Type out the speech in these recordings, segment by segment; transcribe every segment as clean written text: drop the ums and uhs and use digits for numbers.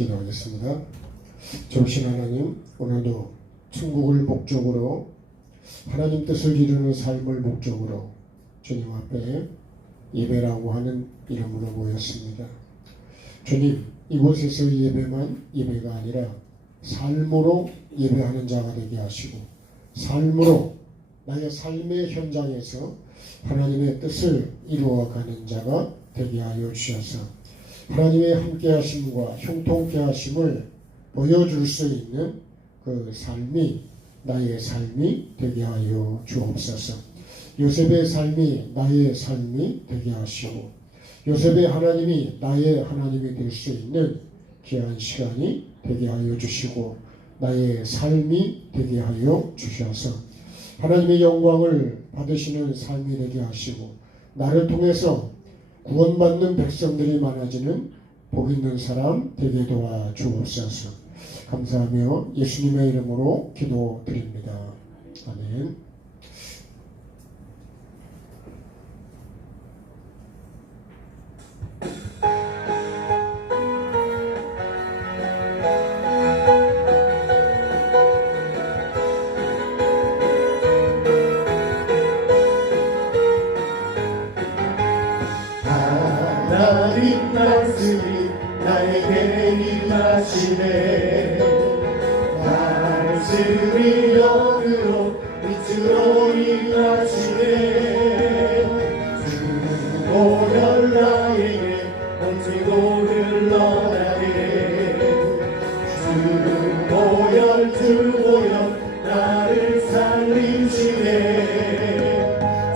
기도하겠습니다. 좋으신 하나님, 오늘도 천국을 목적으로 하나님 뜻을 이루는 삶을 목적으로 주님 앞에 예배라고 하는 이름으로 모였습니다. 주님, 이곳에서 예배만 예배가 아니라 삶으로 예배하는 자가 되게 하시고, 삶으로 나의 삶의 현장에서 하나님의 뜻을 이루어가는 자가 되게 하여 주셔서 하나님의 함께 하심과 형통케 하심을 보여줄 수 있는 그 삶이 나의 삶이 되게 하여 주옵소서. 요셉의 삶이 나의 삶이 되게 하시고, 요셉의 하나님이 나의 하나님이 될 수 있는 귀한 시간이 되게 하여 주시고, 나의 삶이 되게 하여 주셔서 하나님의 영광을 받으시는 삶이 되게 하시고, 나를 통해서 구원받는 백성들이 많아지는 복 있는 사람 되게 도와 주옵소서. 감사하며 예수님의 이름으로 기도드립니다. 아멘. 하나님 말씀이 나에게 임하시네. 말씀이 영으로 빛으로 임하시네. 주보혈 나에게 넘치고 흘러나네. 주보혈 나를 살리시네.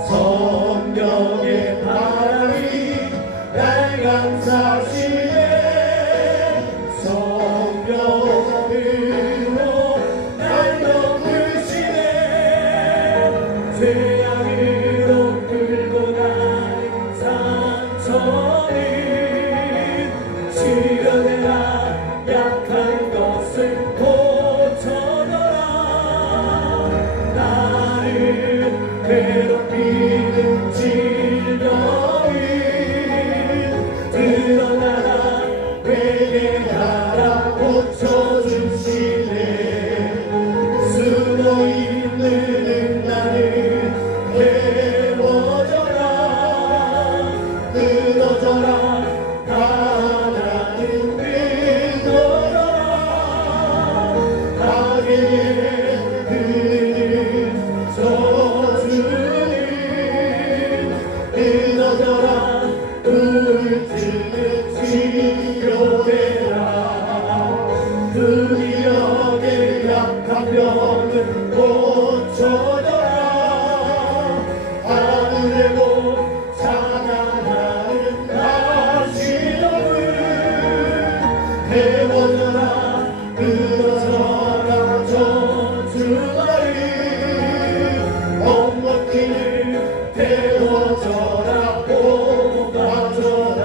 성령의 바람이 날 감싸시네. 성령으로 날 덮으시네. 죄악으로 끌고 가는 상처를 치료되라. 약한 것을 고쳐줘라. 나를 괴롭히는 질병을 드러나라. 회개하라. 고쳐주시네. 숨어있는 나를 깨워줘라. 끊어줘라. 하나님 끊어라. 악의 그는 저주는 끊어져라. 물질은 치료되라. 불력의 약한 병은 고쳐져라. 하늘의 복 찬양하는 다시령을 태워져라. 끊어져라. 저주가를 엉먹기를 태워져라. 뽑아줘라.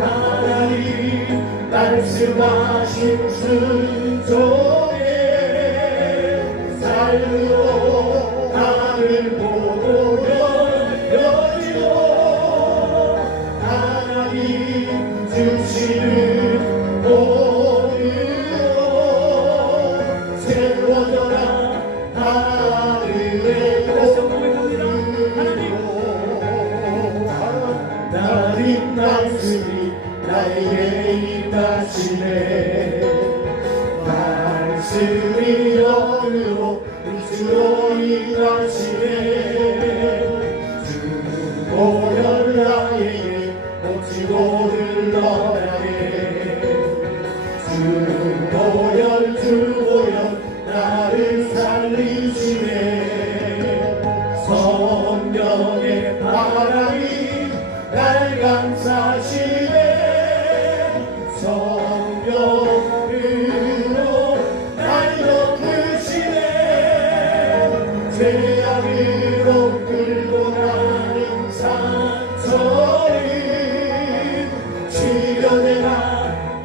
하나님 말씀하신 순종에 삶으로 나를 보고 열려지고, 하나님 주시는 복으로 채워져라. 하늘의 복으로 하나님 말씀이 나에게 임하시네. 말씀이 영으로 빛으로 임하시네. 주보혈 나에게 넘치고 흘러나네. 주보혈 나를 살리시네. 성령의 바람이 날 감싸시네. 성령으로 날 덮으시네. 죄악으로 끌고 가는 상처를 치료되라.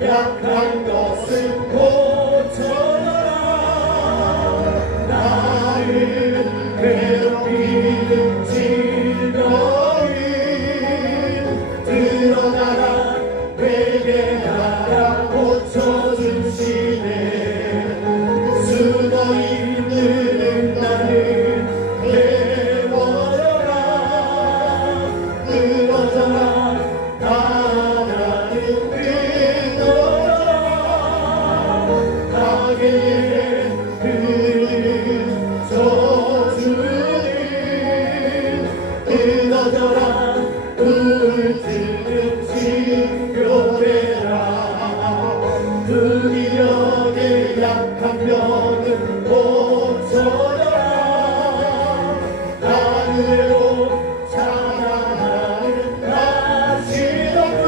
약한 것을 고쳐라. 나를 괴롭히는 질병을 하늘로 찬양하는 가시덤을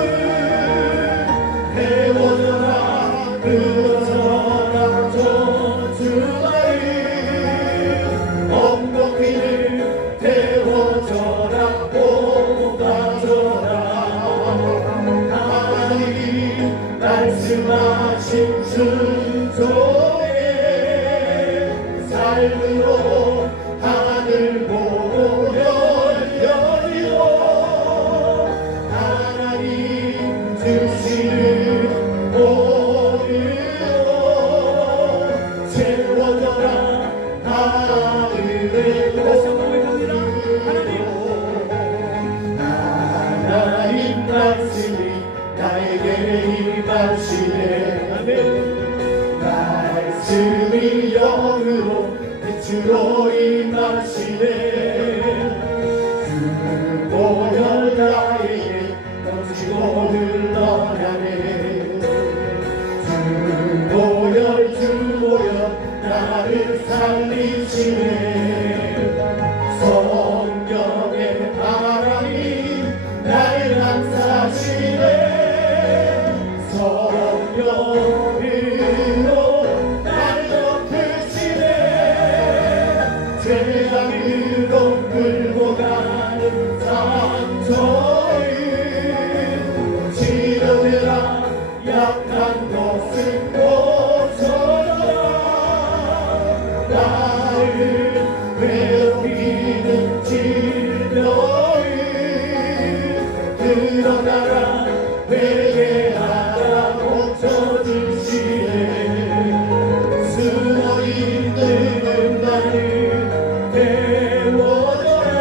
태워져라 그러서라 저주마를 엉덩이를 태워져라 뽑아져라 하나님이 말씀하신 순종의 삶으로 하늘 보고 열려지고 하나님 주시는 오늘로 채워져라 하늘의 고백합니다. 하나님 말씀이 나에게 임하시네 말씀이 영으로 빛으로 임하시네 주보혈 나에게 넘치고 흘러가네 주보혈 나를 살리시네 성령의 바람이 날 감싸시네 성령으로 날 덮으시네 죄악으로 끌고 가는 상처를 치료되라 약한 것은 고쳐라 나를 괴롭히는 질병을 드러나라 회개하라 고쳐주시네 숨어있는 나를 태워줘라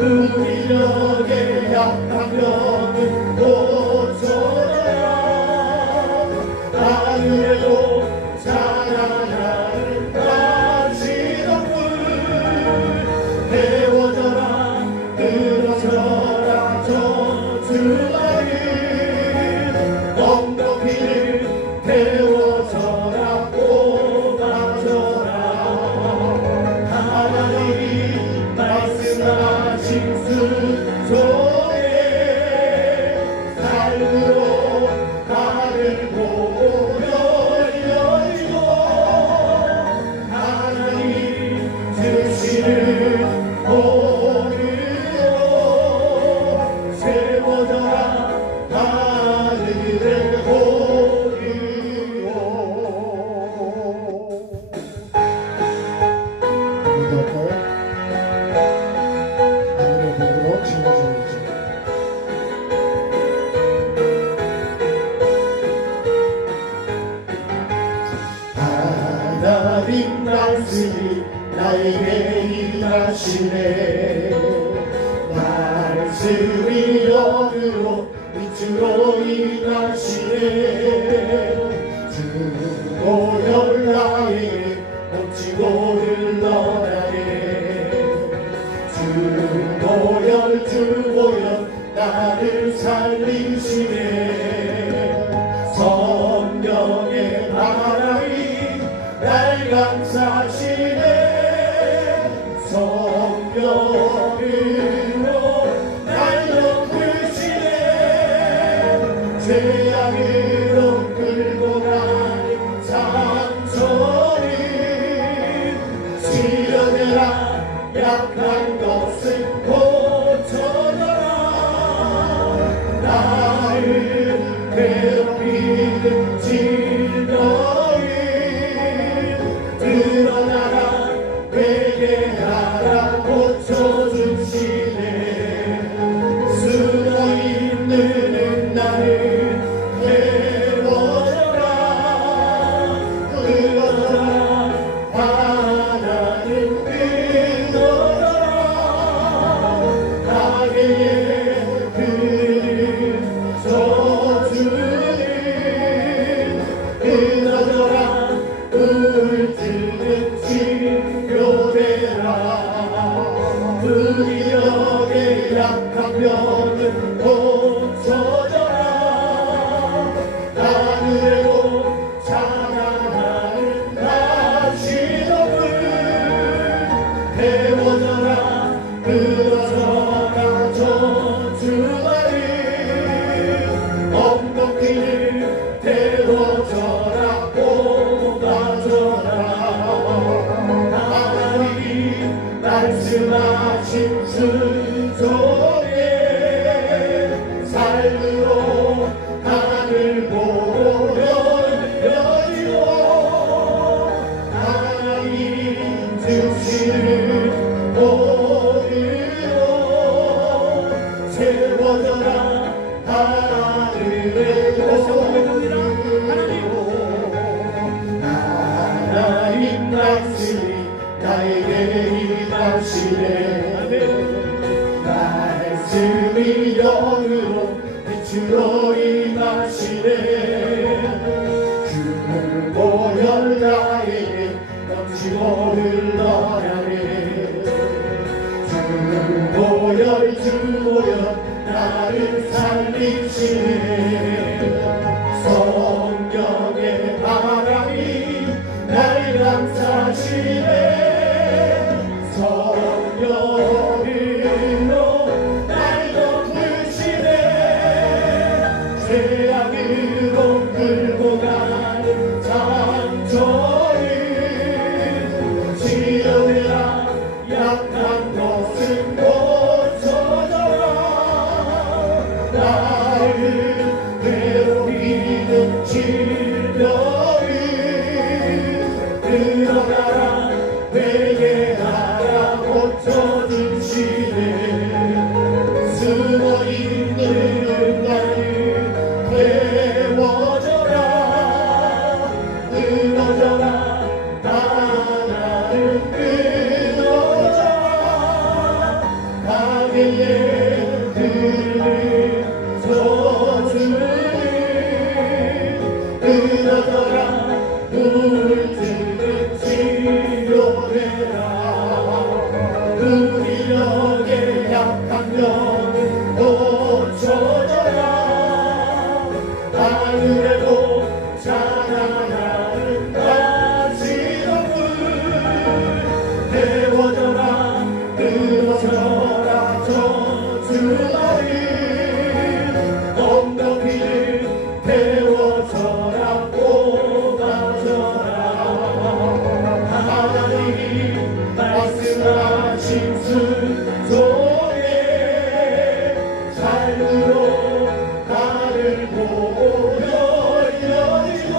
우리 영의 약한 병을 고쳐라 하늘에도 찬양하는 가시덤불 태워져라 들어서라 저주마를 엉덩이를 태워져라 뽑아져라 하나님이 말씀하신 순종의 삶으로 나를 보고 열려지고 하나님 주시는 오늘로 세워져라 하늘의 오리로 기도할까요? 하늘의 복으로 채워져야죠. 하나님 말씀이 나에게 임하시네 말씀이 영으로 빛으로 임하시네 주보혈 나에게 넘치고 흘러가네 주보혈 나를 살리시네 성령의 바람이 날 감싸시네 성령으로 날 덮으시네 죄악으로 끌고 가는 상처를 치료되라 약한 것은 고쳐져라 나를 괴롭히는 질병을 드러나 물들은 치료되라 우리 영의 약한 뼈는 고쳐져라 하늘의 복 찬양하는 다시dom을 태워져라 끊어져라 저주마리 엉겅퀴를 태워져라 뽑아져라 하나님이 말씀하신 순종에 삶으로 하늘 보고 열리고 하나님 주시는 오늘로 세워져라 하늘의 오늘로 하나님 말씀이 나에게 임하시네 말씀이 영으로 빛으로 임하시네 그 보혈 나에게 넘치고 흘러가네 주 보혈 나를 살리시네 성령의 바람이 날 감싸시네 성령으로 날 덮으시네 죄악으로 끌고 가는 장초를 지어내라 약한 것은 고쳐져라 나를 괴롭히는 질병을 들어가라 회개하라 고쳐주시네 숨어있는 나를 태워져라 끊어져라 나를 끊어져라 가게에 들을 저주를 끊어져라 물들은 치료되라 우리 영의 약한 뼈는 고쳐져라 하늘의 복 찬양하는 다시dom을 태워져라 끊어져라 저주마리 엉덩이를 태워져라 뽑아져라 하나님이 말씀하신 순종에 삶으로 나를 보고 열리고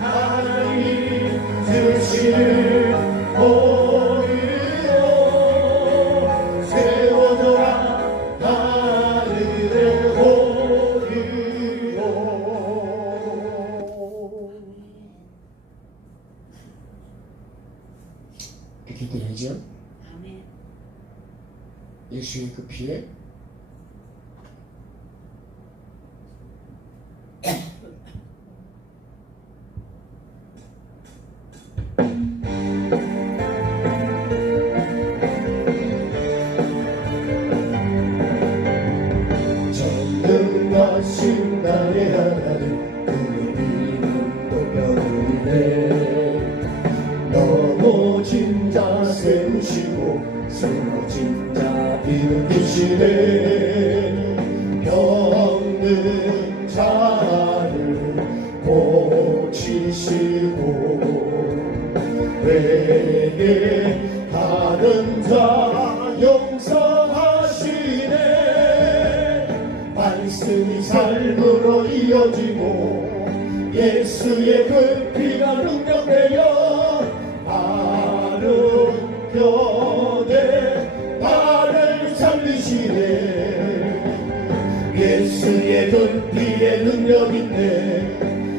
하나님 주시는 오늘로 세워져라 하늘의 오늘로 기도하죠. 아멘. 예수의 그 피에 전능하신 나의 하나님 그 이름 높여드리네 넘어진 자 세우시고 쓰러진 자 일으키시네 병든 자를 고치시고 회개하는 자 용서하시네 말씀이 삶으로 이어지고 예수의 그 피가 능력되어 바른 뼈대 나를 살리시네 예수의 그 피에 능력 있네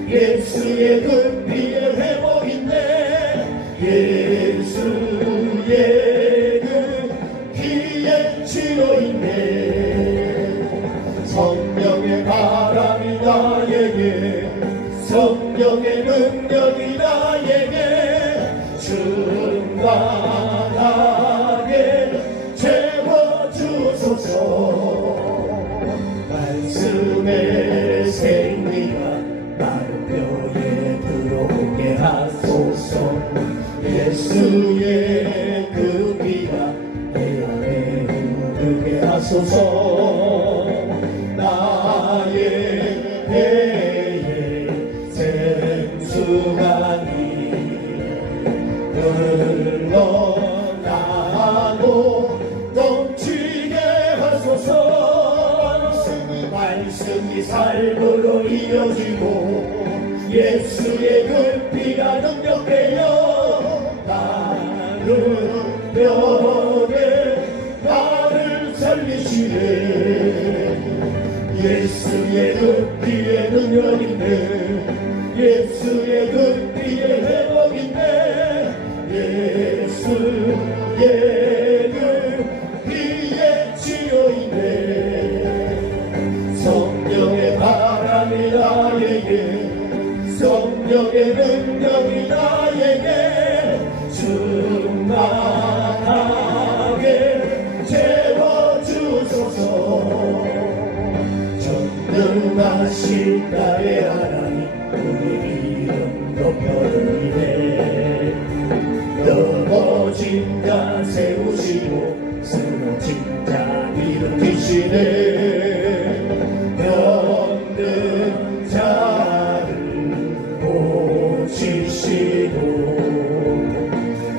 예수의 그 피에 회복 있네 예수의 그 피에 치료 있네 성령의 바람이 나에게 성령 성령의 능력이 나에게 충만하게 채워주소서. 말씀의 생리가 나를 뼈에 들어오게 하소서. 예수의 그 피가 내 안에 흐르게 하소서. 나의 배에 생수강이 흘러나고 넘치게 하소서. 말씀이 삶으로 이어지고 예수의 그 피가 능력되어 나를 뼈에 나를 살리시네. 예수의 그 피의 능력인데 예수의 그 피의 회복인데 예수의 그 피의 치료인데 성령의 바람이 나에게 성령의 능력이 나에게 충만하게 채워주소서. 전능하신 나의 하나님 오늘 이름 높여드리네. 넘어진 자 세우시고 쓰러진 자 일으키시네. 병든 자를 고치시고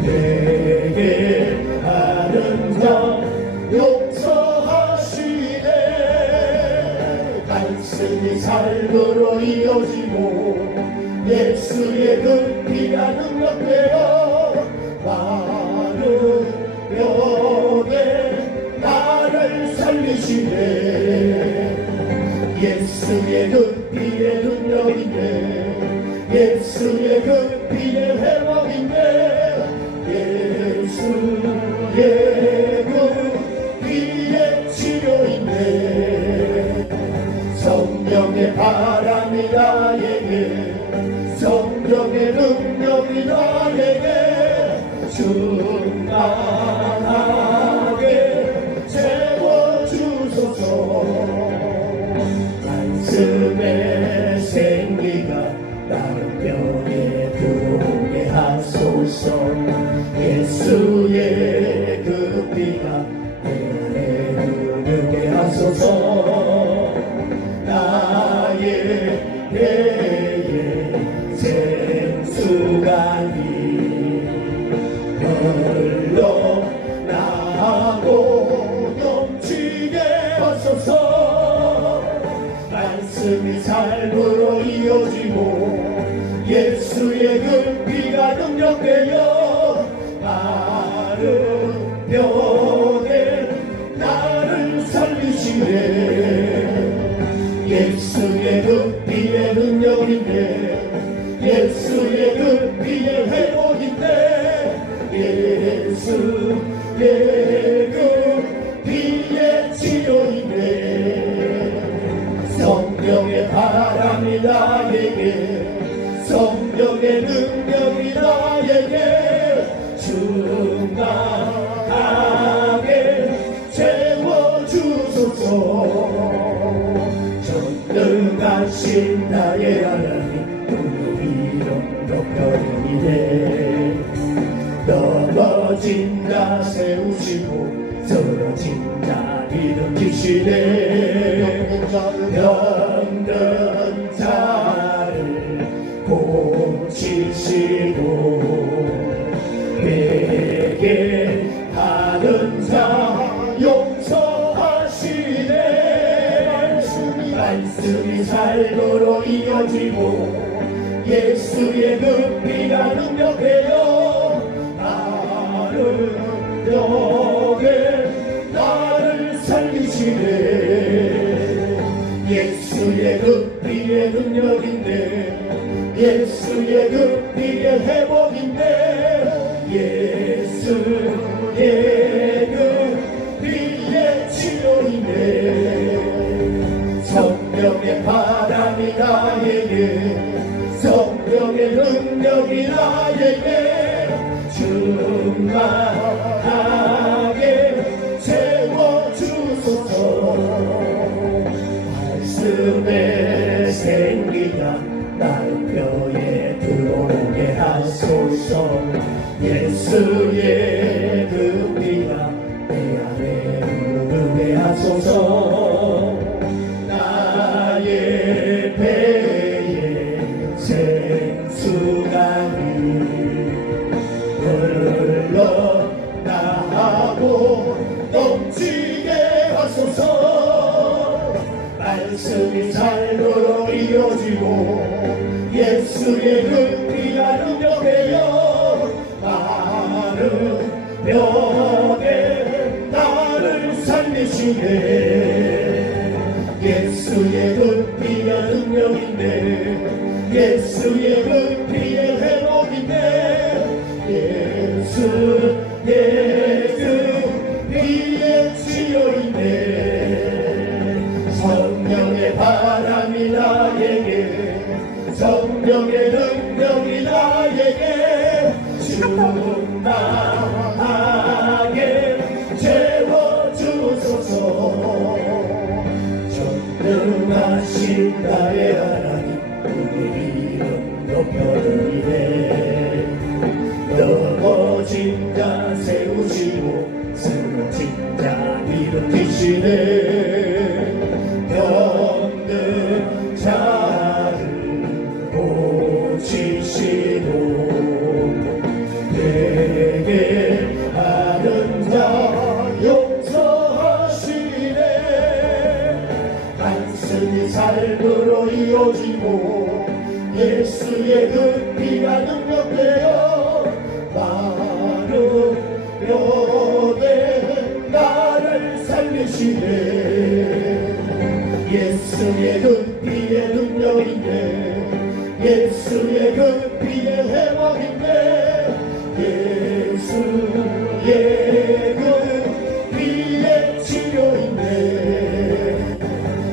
되게 하는 자 용서하시네. 말씀이 삶으로 이어지고 예수의 그 피가 능력되어 마른 뼈에 나를 살리시네. 예수의 그 피의 능력인데 예수의 그 피의 회복인데 예수의 그 피의 치료인데 성령의 바람이 나에게 성령의 능력이 나에게 충만하게 채워주소서. 말씀의 생기가 나를 뼈에 들어오게 하소서. 예수의 그 피가 내 안에 흐르게 하소서. 나의 배에 생수강이 흘러나고 넘치게 하소서. 말씀이 삶으로 이어지고 예수의 그 피가 능력되어 마른 뼈에 나를 살리시네. 예수의 그 피의 능력인데 예수의 그 피의 회복인데 예수의 그 피의 치료인데 성령의 바람이 나에게 성령의 능력이 나에게 충만하게 채워주소서. 전능하신 나의 하나님 오늘 이름 높여드리네. 넘어진 자 세우시고 쓰러진 자 일으키시네. 병든 자를 고치시고 회개 하는 자 용서하시네. 말씀이 삶으로 이어지고 예수의 그 피가 능력되어 나를 뼈에 나를 살리시네. 예수의 그 피의 능력인데 예수의 그 피의 회복인데 예수의 그 피의 치료인데 성령의 바람이 나에게 성령 성령의 능력이 나에게 충만하게 채워주소서. 말씀의 생기가 나의 뼈에 들어오게 하소서. 예수의 그 피가 내 안에 흐르게 하소서. 나의 배에 생수강이 흘러나가고 넘치게 하소서. 말씀이 삶으로 이어지고 예수의 그 피가 능력되어 마른 뼈에 나를 살리시네. 예수의 그 피가 능력인데 예수의 그 피의 회복인데 예수의 그 피의 치료인데 성령의 바람이 나에게 성령의 능력이 나에게 충만하게 채워주소서. 전능하신 나의 하나님 그의 이름 높여드리네. 넘어진 자 세우시고 쓰러진 자 일으키시네. 병든 자를 고치시고 되게 하는 자 용서하시네. 말씀이 삶으로 이어지고 예수의 그 피가 능력되어 마른 뼈에 나를 살리시네. 예수의 그 피의 능력인데 예수의 그 피의 회복인데 예수의 그 피의 치료인데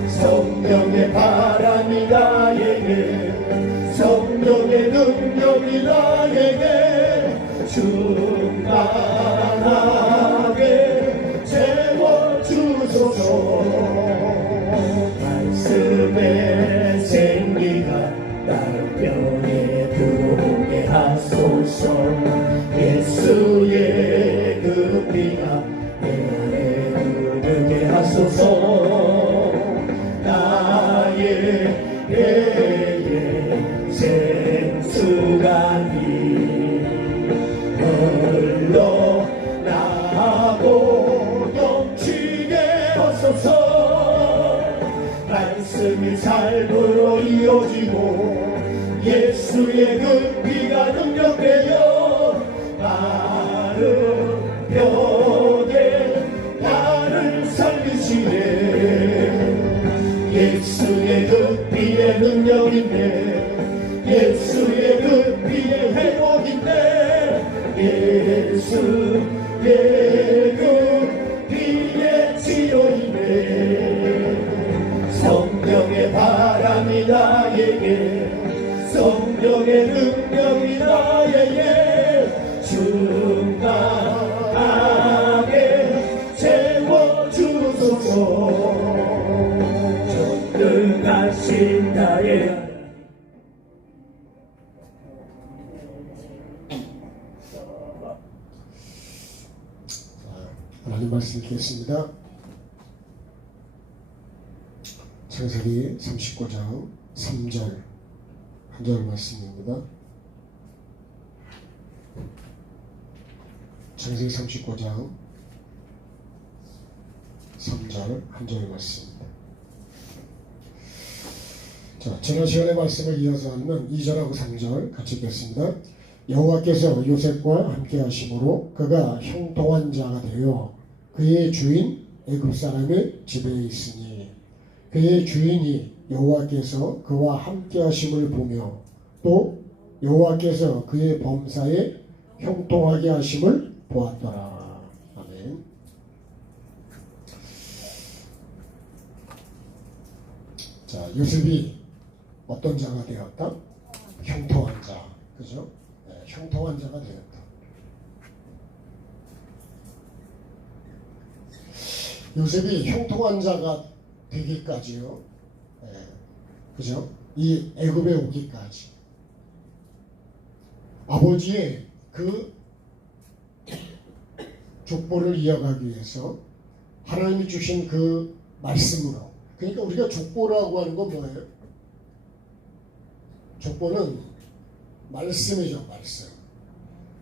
성령의 바람이 나에게 성령의 능력이 나에게 충만하게 채워주소서. 말씀의 생기가 나의 뼈에 들어오게 하소서. 예수의 그 피가 내 안에 흐르게 하소서. 나의 배에 생수강이 흘러나가고 넘치게 하소서. 말씀이 삶으로 이어지고 예수의 그 피가 능력되어 마른 뼈에 나를 살리시네. 예수의 그 피의 능력인데 예수의 그 피의 회복인데 예수의 그 피의 치료인데 성령의 바람이 나에게 성령의 능력이 나에게 충만하게 채워주소서. 전능하신 나의 하나님 말씀 읽겠습니다. 창세기 39장 3절 한 절 말씀입니다. 창세기 39장 3절 한 절 말씀입니다. 자, 지난 시간의 말씀을 이어서 하는 2절하고 3절 같이 읽겠습니다. 여호와께서 요셉과 함께 하심으로 그가 형통한 자가 되어 그의 주인 애굽 사람의 집에 있으니 그의 주인이 여호와께서 그와 함께 하심을 보며 또 여호와께서 그의 범사에 형통하게 하심을 보았더라. 아멘. 자, 요셉이 어떤 자가 되었다? 형통한 자, 그죠? 네, 형통한 자가 되었다. 요셉이 형통한 자가 되기까지요. 네, 그죠? 이 애굽에 오기까지 아버지의 그 족보를 이어가기 위해서 하나님이 주신 그 말씀으로, 그러니까 우리가 족보라고 하는 건 뭐예요? 족보는 말씀이죠.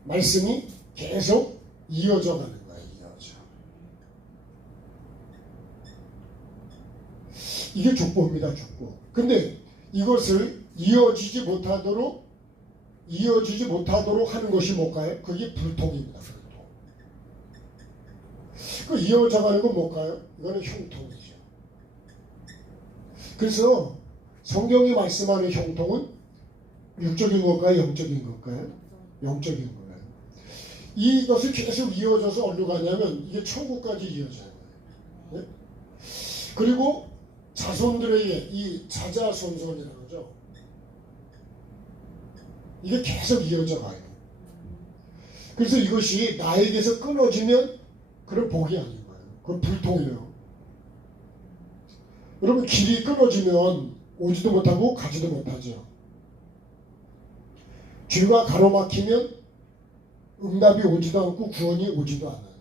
말씀이 계속 이어져 가는 거예요. 이게 족보입니다. 족보. 근데 이것을 이어지지 못하도록 하는 것이 뭘까요? 그게 불통입니다. 불통. 그 이어져 가는 건 뭘까요? 이거는 형통이죠. 그래서 성경이 말씀하는 형통은 육적인 걸까요? 영적인 걸까요? 영적인 거예요. 이것을 계속 이어져서 어디로 가냐면 이게 천국까지 이어져요. 네? 그리고 자손들에게 이 자자손손이라는 거죠. 이게 계속 이어져 가요. 그래서 이것이 나에게서 끊어지면 그런 복이 아닌 거예요. 그건 불통이에요. 여러분, 길이 끊어지면 오지도 못하고 가지도 못하죠. 길가 가로막히면 응답이 오지도 않고 구원이 오지도 않아요.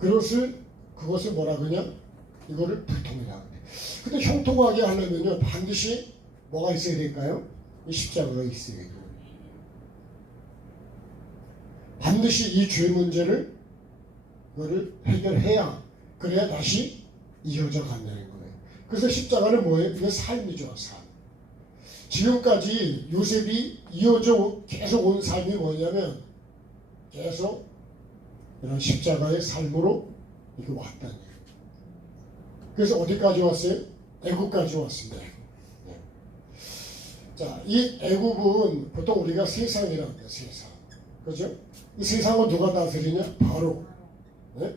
그것을 뭐라 그러냐? 이거를 불통이라고 해요. 근데 형통하게 하려면요, 반드시 뭐가 있어야 될까요? 이 십자가가 있어야 돼요. 반드시 이 죄 문제를 이거를 해결해야, 그래야 다시 이어져 간다는 거예요. 그래서 십자가는 뭐예요? 이게 삶이죠. 삶. 지금까지 요셉이 계속 온 삶이 뭐냐면 계속 이런 십자가의 삶으로 이렇게 왔다는 거예요. 그래서 어디까지 왔어요? 애굽까지 왔습니다. 네. 자, 이 애굽은 보통 우리가 세상이라고 해요. 세상. 그죠? 이 세상을 누가 다스리냐? 바로. 네?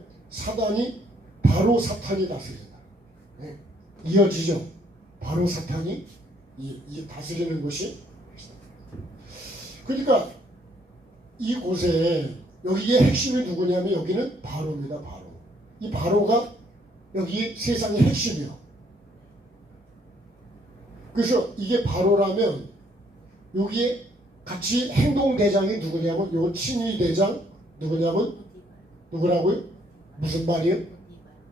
바로 사탄이 다스린다. 네. 이어지죠? 바로 사탄이 다스리는 것이. 그러니까 이곳에 여기에 핵심이 누구냐면 여기는 바로입니다. 바로. 이 바로가 여기 세상의 핵심이요. 그래서 이게 바로라면 여기에 같이 행동대장이 누구냐면 요 친위대장 누구냐면 누구라고요? 무슨 말이에요?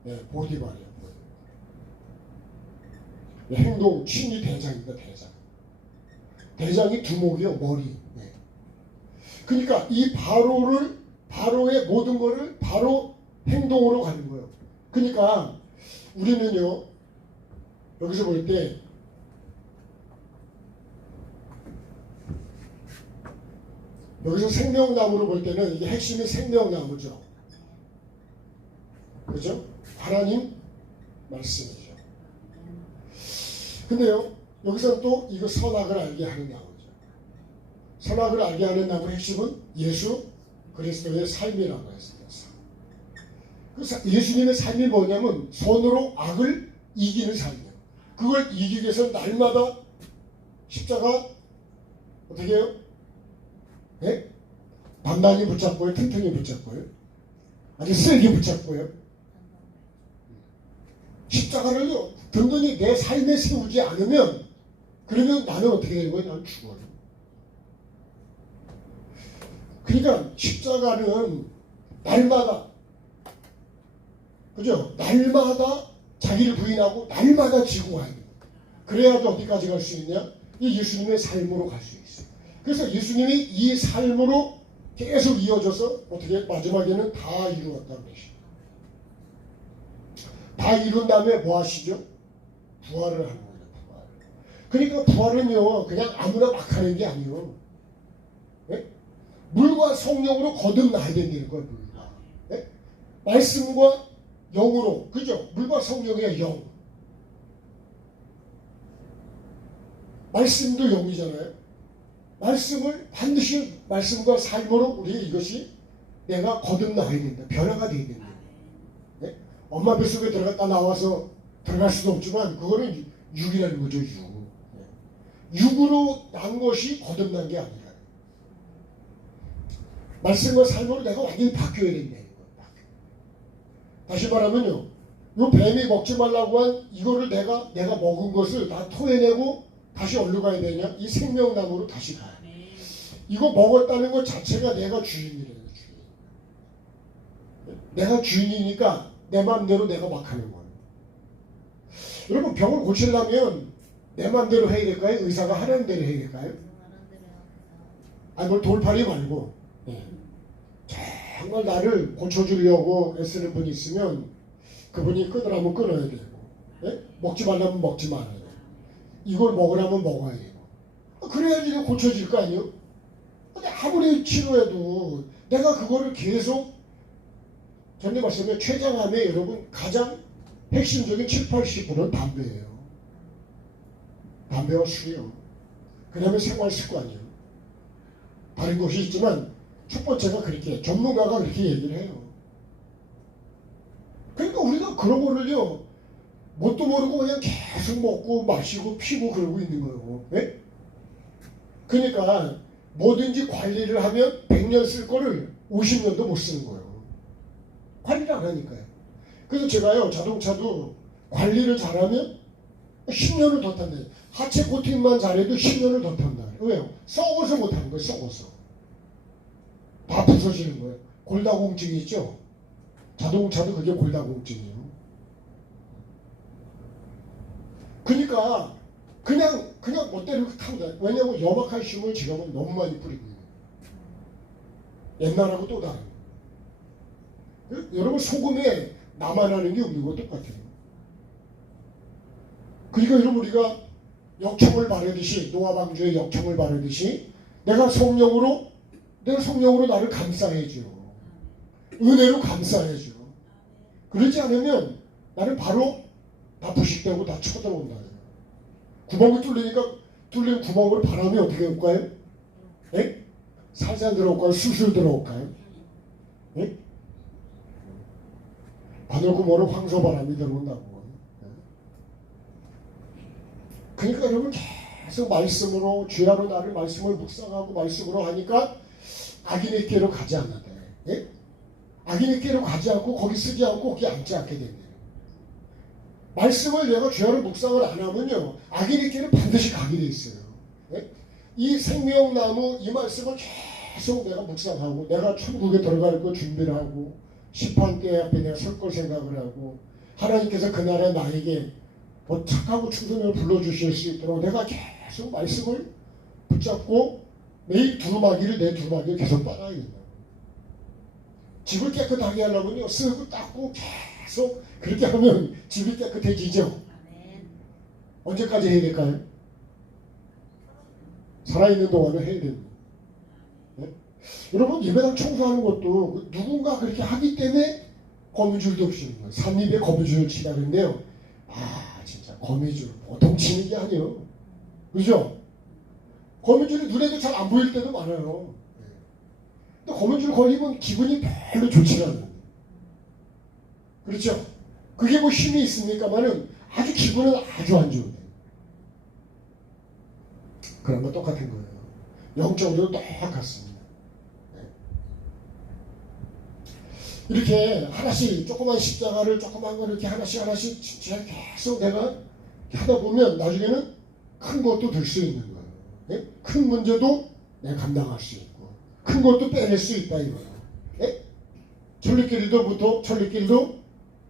네, 보디발이에요. 행동 친위대장입니다. 대장이 두목이요. 머리. 네. 그러니까 이 바로의 모든 거를 바로 행동으로 가는 거예요. 그러니까 우리는요, 여기서 볼 때 여기서 생명나무로 볼 때는 이게 핵심이 생명나무죠. 그죠? 하나님 말씀이죠. 근데요, 여기서 또 이거 선악을 알게 하는 나무죠. 선악을 알게 하는 나무의 핵심은 예수 그리스도의 삶이라고 했습니다. 그래서 예수님의 삶이 뭐냐면 손으로 악을 이기는 삶이에요. 그걸 이기기 위해서 날마다 십자가 어떻게 해요? 네? 단단히 붙잡고요, 튼튼히 붙잡고요, 아주 세게 붙잡고요. 십자가를요 든든히 내 삶에 세우지 않으면, 그러면 나는 어떻게 되는 거예요? 나는 죽어요. 그러니까 십자가는 날마다, 그죠? 날마다 자기를 부인하고 날마다 지고 가야 돼요. 그래야지 어디까지 갈 수 있냐? 이 예수님의 삶으로 갈 수 있어요. 그래서 예수님이 이 삶으로 계속 이어져서 어떻게 마지막에는 다 이루었다는 것이죠. 다 이룬 다음에 뭐 하시죠? 부활을 하는 거예요. 부활. 그러니까 부활은요 그냥 아무나 막 하는 게 아니에요. 네? 물과 성령으로 거듭나야 된다는 거예요. 물과. 네? 말씀과 영으로, 그죠? 물과 성령의 영. 말씀도 영이잖아요. 말씀을 반드시 말씀과 삶으로 우리 이것이 내가 거듭나야 된다. 변화가 되어야 된다. 네? 엄마 뱃속에 들어갔다 나와서 들어갈 수도 없지만 그거는 육이라는 거죠. 육. 네. 육으로 난 것이 거듭난 게 아니라 말씀과 삶으로 내가 완전히 바뀌어야 된다는 거예요. 다시 말하면요, 요 뱀이 먹지 말라고 한 이거를 내가 먹은 것을 다 토해내고 다시 어디로 가야 되냐? 이 생명나무로 다시 가야 돼. 이거 먹었다는 것 자체가 내가 주인이래요. 주인. 내가 주인이니까 내 마음대로 내가 막 하는 거예요. 여러분, 병을 고치려면 내 마음대로 해야 될까요? 의사가 하라는 대로 해야 될까요? 아니, 뭘 돌팔이 말고 정말 나를 고쳐주려고 애쓰는 분이 있으면 그분이 끊으라면 끊어야 되고, 먹지 말라면 먹지 말아야 되고, 이걸 먹으라면 먹어야 되고, 그래야지 고쳐질 거 아니에요? 근데 아무리 치료해도 내가 그거를 계속, 전에 말씀에 췌장암에 여러분 가장 핵심적인 70~80%는 담배예요. 담배와 술이요. 그 다음에 생활 습관이요. 다른 것이 있지만 첫 번째가 그렇게 전문가가 그렇게 얘기를 해요. 그러니까 우리가 그런 거를요, 뭣도 모르고 그냥 계속 먹고 마시고 피고 그러고 있는 거예요. 네? 그러니까 뭐든지 관리를 하면 100년 쓸 거를 50년도 못 쓰는 거예요. 관리를 안 하니까요. 그래서 제가요, 자동차도 관리를 잘하면 10년을 더 탄다. 하체 코팅만 잘해도 10년을 더 탄다. 왜요? 썩어서 못하는 거예요. 썩어서. 다 부서지는 거예요. 골다공증이 있죠? 자동차도 그게 골다공증이에요. 그러니까 그냥 멋대로 타면 돼. 왜냐하면 염화칼슘을 지금은 너무 많이 뿌리고 있는 거예요. 옛날하고 또 다른 거예요. 여러분, 소금에 나만 하는 게 없는 거 똑같아요. 그러니까 여러분, 우리가 역청을 바르듯이, 노아방주에 역청을 바르듯이 내가 성령으로 나를 감싸야죠. 은혜로 감싸야죠. 그러지 않으면 나는 바로 다 부식되고 다 쳐들어온다. 구멍이 뚫린 구멍으로 바람이 어떻게 올까요? 예? 살살 들어올까요? 술술 들어올까요? 예? 바늘구멍으로 황소바람이 들어온다고. 그러니까 여러분, 계속 말씀으로, 주야로 나를 말씀을 묵상하고 말씀으로 하니까 악인의 길로 가지 않는다. 예? 악인의 길로 가지 않고 거기 쓰지 않고 거기 앉지 않게 된다. 말씀을 내가 주야로 묵상을 안 하면요, 악인의 길을 반드시 가게 돼 있어요. 예? 이 생명나무 이 말씀을 계속 내가 묵상하고 내가 천국에 들어갈 거 준비를 하고 심판대 앞에 내가 설 걸 생각을 하고 하나님께서 그날에 나에게 뭐 착하고 충성을 불러주실 수 있도록 내가 계속 말씀을 붙잡고 매일 두루마기를 내 두루마기를 계속 빨아야 된다. 집을 깨끗하게 하려면요, 쓰고 닦고 계속 그렇게 하면 집이 깨끗해지죠. 언제까지 해야 될까요? 살아있는 동안은 해야 됩니다. 네? 여러분, 예배당 청소하는 것도 누군가 그렇게 하기 때문에 거미줄도 없이는 거예요. 산입에 거미줄을 치다 그랬는데요. 진짜 거미줄 보통 치는 게 아니에요. 그죠? 거미줄이 눈에도 잘 안 보일 때도 많아요. 근데 거미줄 걸리면 기분이 별로 좋지 않아요. 그렇죠? 그게 뭐 힘이 있습니까만은 아주 기분은 아주 안 좋은데. 그런 건 똑같은 거예요. 영적으로도 똑같습니다. 이렇게 하나씩 조그만 십자가를 조그만 거 이렇게 하나씩 진짜 계속 내가 하다 보면 나중에는 큰 것도 들 수 있는 거예요. 네? 큰 문제도 내가 감당할 수 있고 큰 것도 빼낼 수 있다 이거예요. 네? 천리길도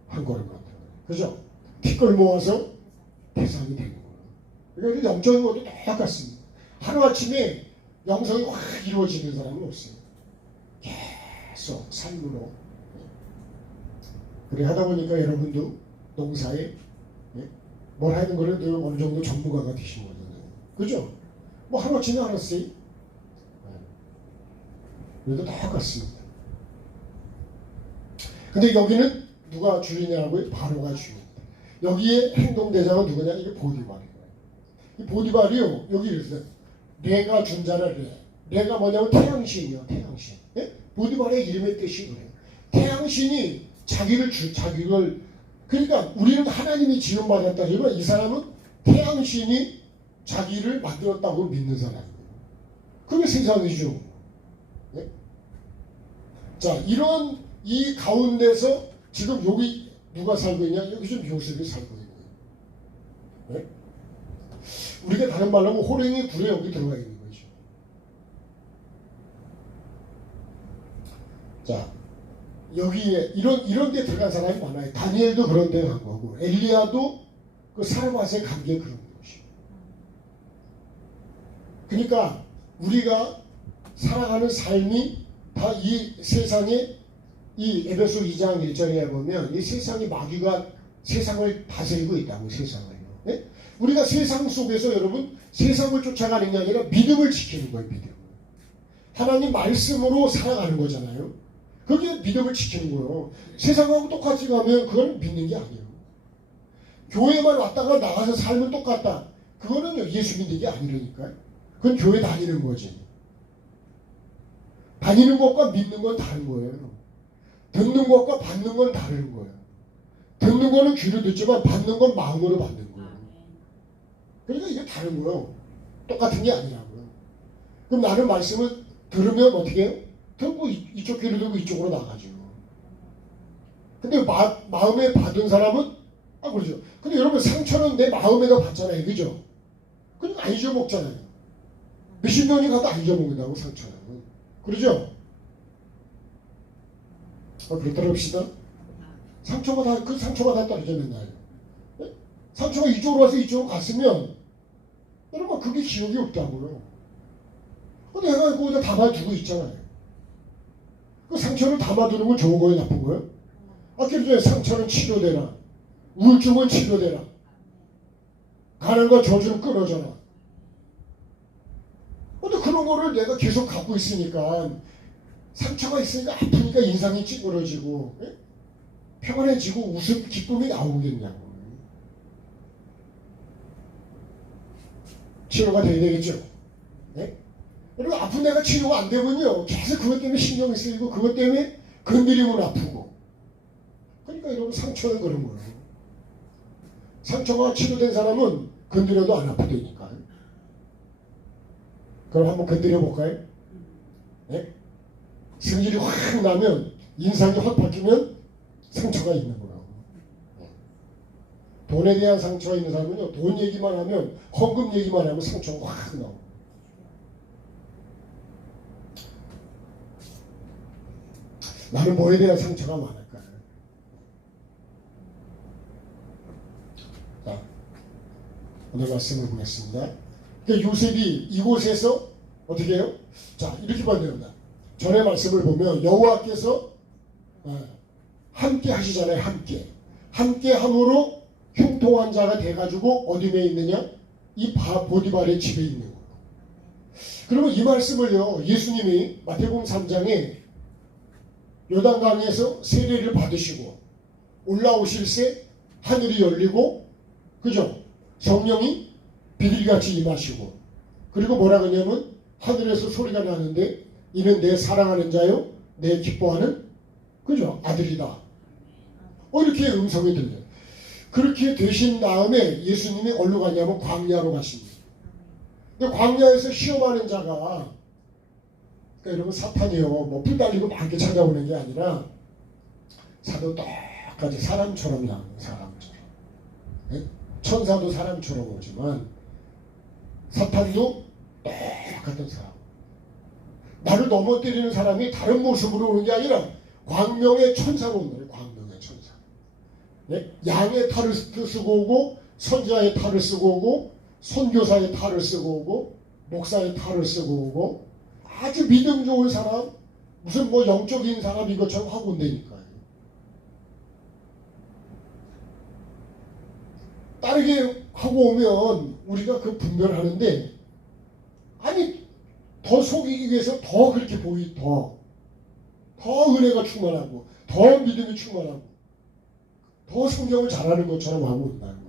한 걸음 같은 거예요. 그죠? 티끌 모아서 대상이 되는 거예요. 그러니까 영적인 것도 똑같습니다. 하루아침에 영성이 확 이루어지는 사람은 없어요. 계속 삶으로. 그래 하다 보니까 여러분도 농사에 뭘 하는 거를 어느 정도 전문가가 되신 거잖아요. 그죠? 뭐 하루아침에 알았어요. 그래도 똑같습니다. 근데 여기는 누가 주인이라고요? 바로가 주인입니다. 여기에 행동대장은 누구냐? 이게 보디발이에요. 이 보디발이요, 여기 이랬어요. 내가 준 자를 내가 뭐냐면 태양신이요, 태양신. 예? 보디발의 이름의 뜻이 그래요. 태양신이 자기를 그러니까 우리는 하나님이 지원받았다지만 이 사람은 태양신이 자기를 만들었다고 믿는 사람이에요. 그게 세상이죠. 네? 자, 이런 이 가운데서 지금 여기 누가 살고 있냐? 여기 좀 요셉이 살고 있는 거예요. 네? 우리가 다른 말로 하면 호랭이 굴에 여기 들어가 있는 거죠. 자, 여기에 이런 데 들어간 사람이 많아요. 다니엘도 그런 데 간 거고, 엘리야도 그 사람과의 관계 그런 것이죠. 그러니까 우리가 살아가는 삶이 다 이 세상에 이 에베소 2장 1절에 보면 이 세상이 마귀가 세상을 다스리고 있다고 세상을요. 네? 우리가 세상 속에서 여러분 세상을 쫓아가는 게 아니라 믿음을 지키는 거예요. 믿음. 하나님 말씀으로 살아가는 거잖아요. 그게 믿음을 지키는 거예요. 세상하고 똑같이 가면 그건 믿는 게 아니에요. 교회만 왔다가 나가서 살면 똑같다. 그거는 예수 믿는 게 아니라니까요. 그건 교회 다니는 거지. 다니는 것과 믿는 건 다른 거예요. 듣는 것과 받는 건 다른 거예요. 듣는 거는 귀로 듣지만 받는 건 마음으로 받는 거예요. 그러니까 이게 다른 거예요. 똑같은 게 아니라고요. 그럼 나는 말씀을 들으면 어떻게 해요? 듣고 이쪽 귀로 듣고 이쪽으로 나가죠. 근데 마음에 받은 사람은 그렇죠. 근데 여러분 상처는 내 마음에다 받잖아요. 그죠? 그러니까 안 잊어먹잖아요. 몇십 년이 가도 안 잊어먹는다고 상처는. 그러죠? 그렇다고 합시다. 상처가 다 떨어져 맨날. 상처가 이쪽으로 와서 이쪽으로 갔으면 여러분 그게 기억이 없다고요. 내가 거기다 담아두고 있잖아요. 그 상처를 담아두는 건 좋은 거예요, 나쁜 거예요? 아까 전에 상처는 치료되라. 우울증은 치료되라. 가난과 저주는 끊어져라. 근데 그런 거를 내가 계속 갖고 있으니까 상처가 있으니까 아프니까 인상이 찌그러지고 평안해지고 웃음 기쁨이 나오겠냐고. 치료가 돼야 되겠죠. 네? 그리고 아픈 애가 치료가 안 되면요 계속 그것 때문에 신경이 쓰이고 그것 때문에 건드리면 아프고. 그러니까 여러분 상처는 그런 거예요. 상처가 치료된 사람은 건드려도 안 아프다니까요. 그럼 한번 건드려 볼까요? 네? 승질이 확 나면 인상이 확 바뀌면 상처가 있는 거예요. 돈에 대한 상처가 있는 사람은요 돈 얘기만 하면 헌금 얘기만 하면 상처가 확 나오고. 나는 뭐에 대한 상처가 많을까요? 자, 오늘 말씀을 보겠습니다. 그러니까 요셉이 이곳에서 어떻게 해요? 자, 이렇게 봐야 됩니다. 전의 말씀을 보면 여호와께서 함께 하시잖아요. 함께 함으로 형통한 자가 돼가지고 어디에 있느냐? 이 보디발의 집에 있는 거예요. 그러면 이 말씀을요 예수님이 마태복음 3장에 요단강에서 세례를 받으시고 올라오실새 하늘이 열리고 그죠? 성령이 비둘기같이 임하시고 그리고 뭐라 그러냐면 하늘에서 소리가 나는데 이는 내 사랑하는 자요 내 기뻐하는 그죠? 아들이다. 이렇게 음성이 들려요. 그렇게 되신 다음에 예수님이 어디로 가냐면 광야로 가십니다. 근데 광야에서 시험하는 자가 그러니까 여러분 사탄이요 뭐 뿔 달리고 막 이렇게 찾아오는 게 아니라 사도 똑같이 사람처럼 나오는 사람처럼. 네? 천사도 사람처럼 오지만 사탄도 똑같은 사람. 나를 넘어뜨리는 사람이 다른 모습으로 오는 게 아니라 광명의 천사로 온 거예요. 광명의 천사. 네? 양의 탈을 쓰고 오고 선지자의 탈을 쓰고 오고 선교사의 탈을 쓰고 오고 목사의 탈을 쓰고 오고 아주 믿음 좋은 사람 무슨 뭐 영적인 사람 이것처럼 하고 온다니까요. 다르게 하고 오면 우리가 그 분별하는데 아니 더 속이기 위해서 더 그렇게 더 은혜가 충만하고 더 믿음이 충만하고 더 성경을 잘하는 것처럼 하고 온다는 거예요.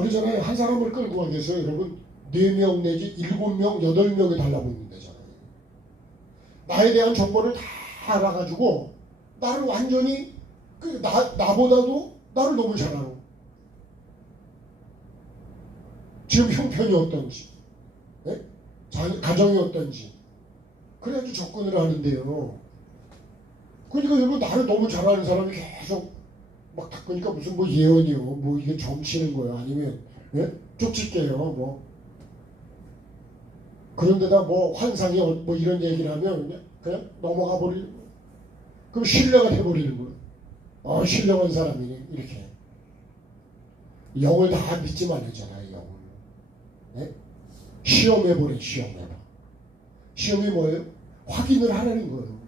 그러잖아요. 한 사람을 끌고 가기 위해서 여러분 4명 내지 7명, 8명이 달라붙는 데잖아요. 나에 대한 정보를 다 알아가지고 나를 완전히 나보다도 나를 너무 잘 알아. 지금 형편이 어떤지, 예? 가정이 어떤지, 그래야지 접근을 하는데요. 그러니까 여러분, 나를 너무 잘 아는 사람이 계속 막 닦으니까 무슨 뭐 예언이요, 뭐 이게 점치는 거예요, 아니면 예? 쪽집게요, 뭐 그런데다 뭐 환상이 뭐 이런 얘기를 하면 그냥 넘어가 버리는 거예요. 그럼 신뢰가 돼버리는 거예요. 신령한 사람이네, 이렇게. 영을 다 믿지 말잖아요, 영을. 네? 시험해보래, 시험해봐. 시험이 뭐예요? 확인을 하라는 거예요.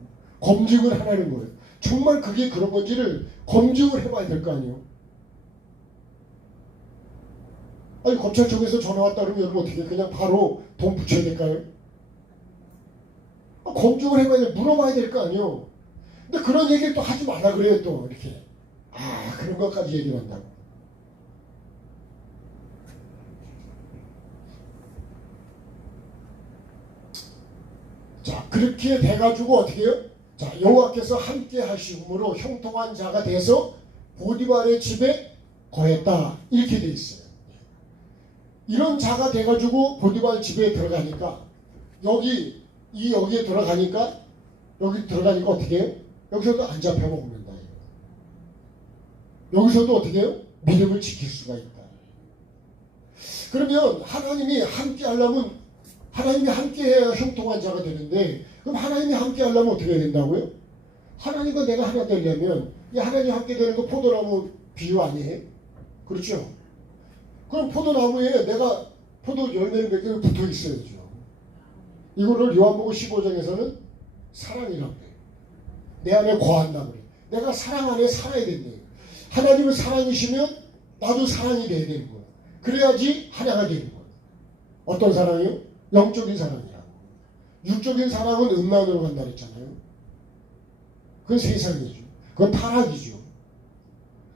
검증을 하라는 거예요. 정말 그게 그런 건지를 검증을 해봐야 될 거 아니에요. 아니, 검찰청에서 전화 왔다 그러면 여러분 어떻게 그냥 바로 돈 붙여야 될까요? 검증을 해봐야 돼, 물어봐야 될 거 아니에요. 근데 그런 얘기를 또 하지 말라 그래요, 또 이렇게. 그런 것까지 얘기를 한다고. 자, 그렇게 돼가지고 어떻게 해요? 자, 여호와께서 함께 하심으로 형통한 자가 돼서 보디발의 집에 거했다, 이렇게 돼 있어요. 이런 자가 돼가지고 보디발 집에 들어가니까 여기에 들어가니까 어떻게 해요? 여기서도 안 잡혀 먹는다. 여기서도 어떻게 해요? 믿음을 지킬 수가 있다. 그러면 하나님이 함께 하려면, 하나님이 함께 해야 형통한 자가 되는데, 그럼 하나님이 함께 하려면 어떻게 해야 된다고요? 하나님과 내가 하나 되려면, 이 하나님 함께 되는 거 포도나무 비유 아니에요? 그렇죠? 그럼 포도나무에 내가 포도 열매를 맺기를 붙어 있어야죠. 이거를 요한복음 15장에서는 사랑이라고 해요. 내 안에 거한다고 그래요. 내가 사랑 안에 살아야 된대요. 하나님은 사랑이시면 나도 사랑이 돼야 되는 거예요. 그래야지 하나가 되는 거예요. 어떤 사랑이요? 영적인 사랑이라고. 육적인 사랑은 음란으로 간다 그랬잖아요. 그건 세상이죠. 그건 타락이죠.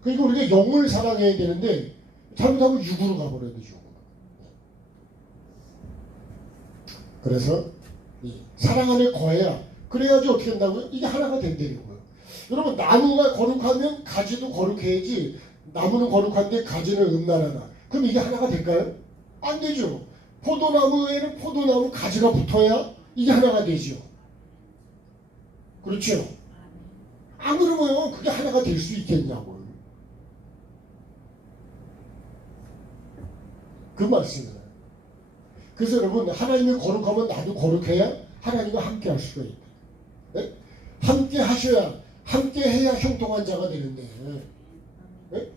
그러니까 우리가 영을 사랑해야 되는데 잘못하면 육으로 가버려야 되죠. 그래서 사랑 안에 거해야, 그래야지 어떻게 된다고요? 이게 하나가 된다는 거예요. 여러분, 나무가 거룩하면 가지도 거룩해야지, 나무는 거룩한데 가지는 음란하다. 그럼 이게 하나가 될까요? 안 되죠. 포도나무에는 포도나무 가지가 붙어야 이게 하나가 되죠. 그렇죠? 안 그러면 그게 하나가 될 수 있겠냐고요. 그 말씀이에요. 그래서 여러분, 하나님이 거룩하면 나도 거룩해야 하나님과 함께 할 수가 있다. 네? 함께 하셔야, 함께 해야 형통한 자가 되는데, 네?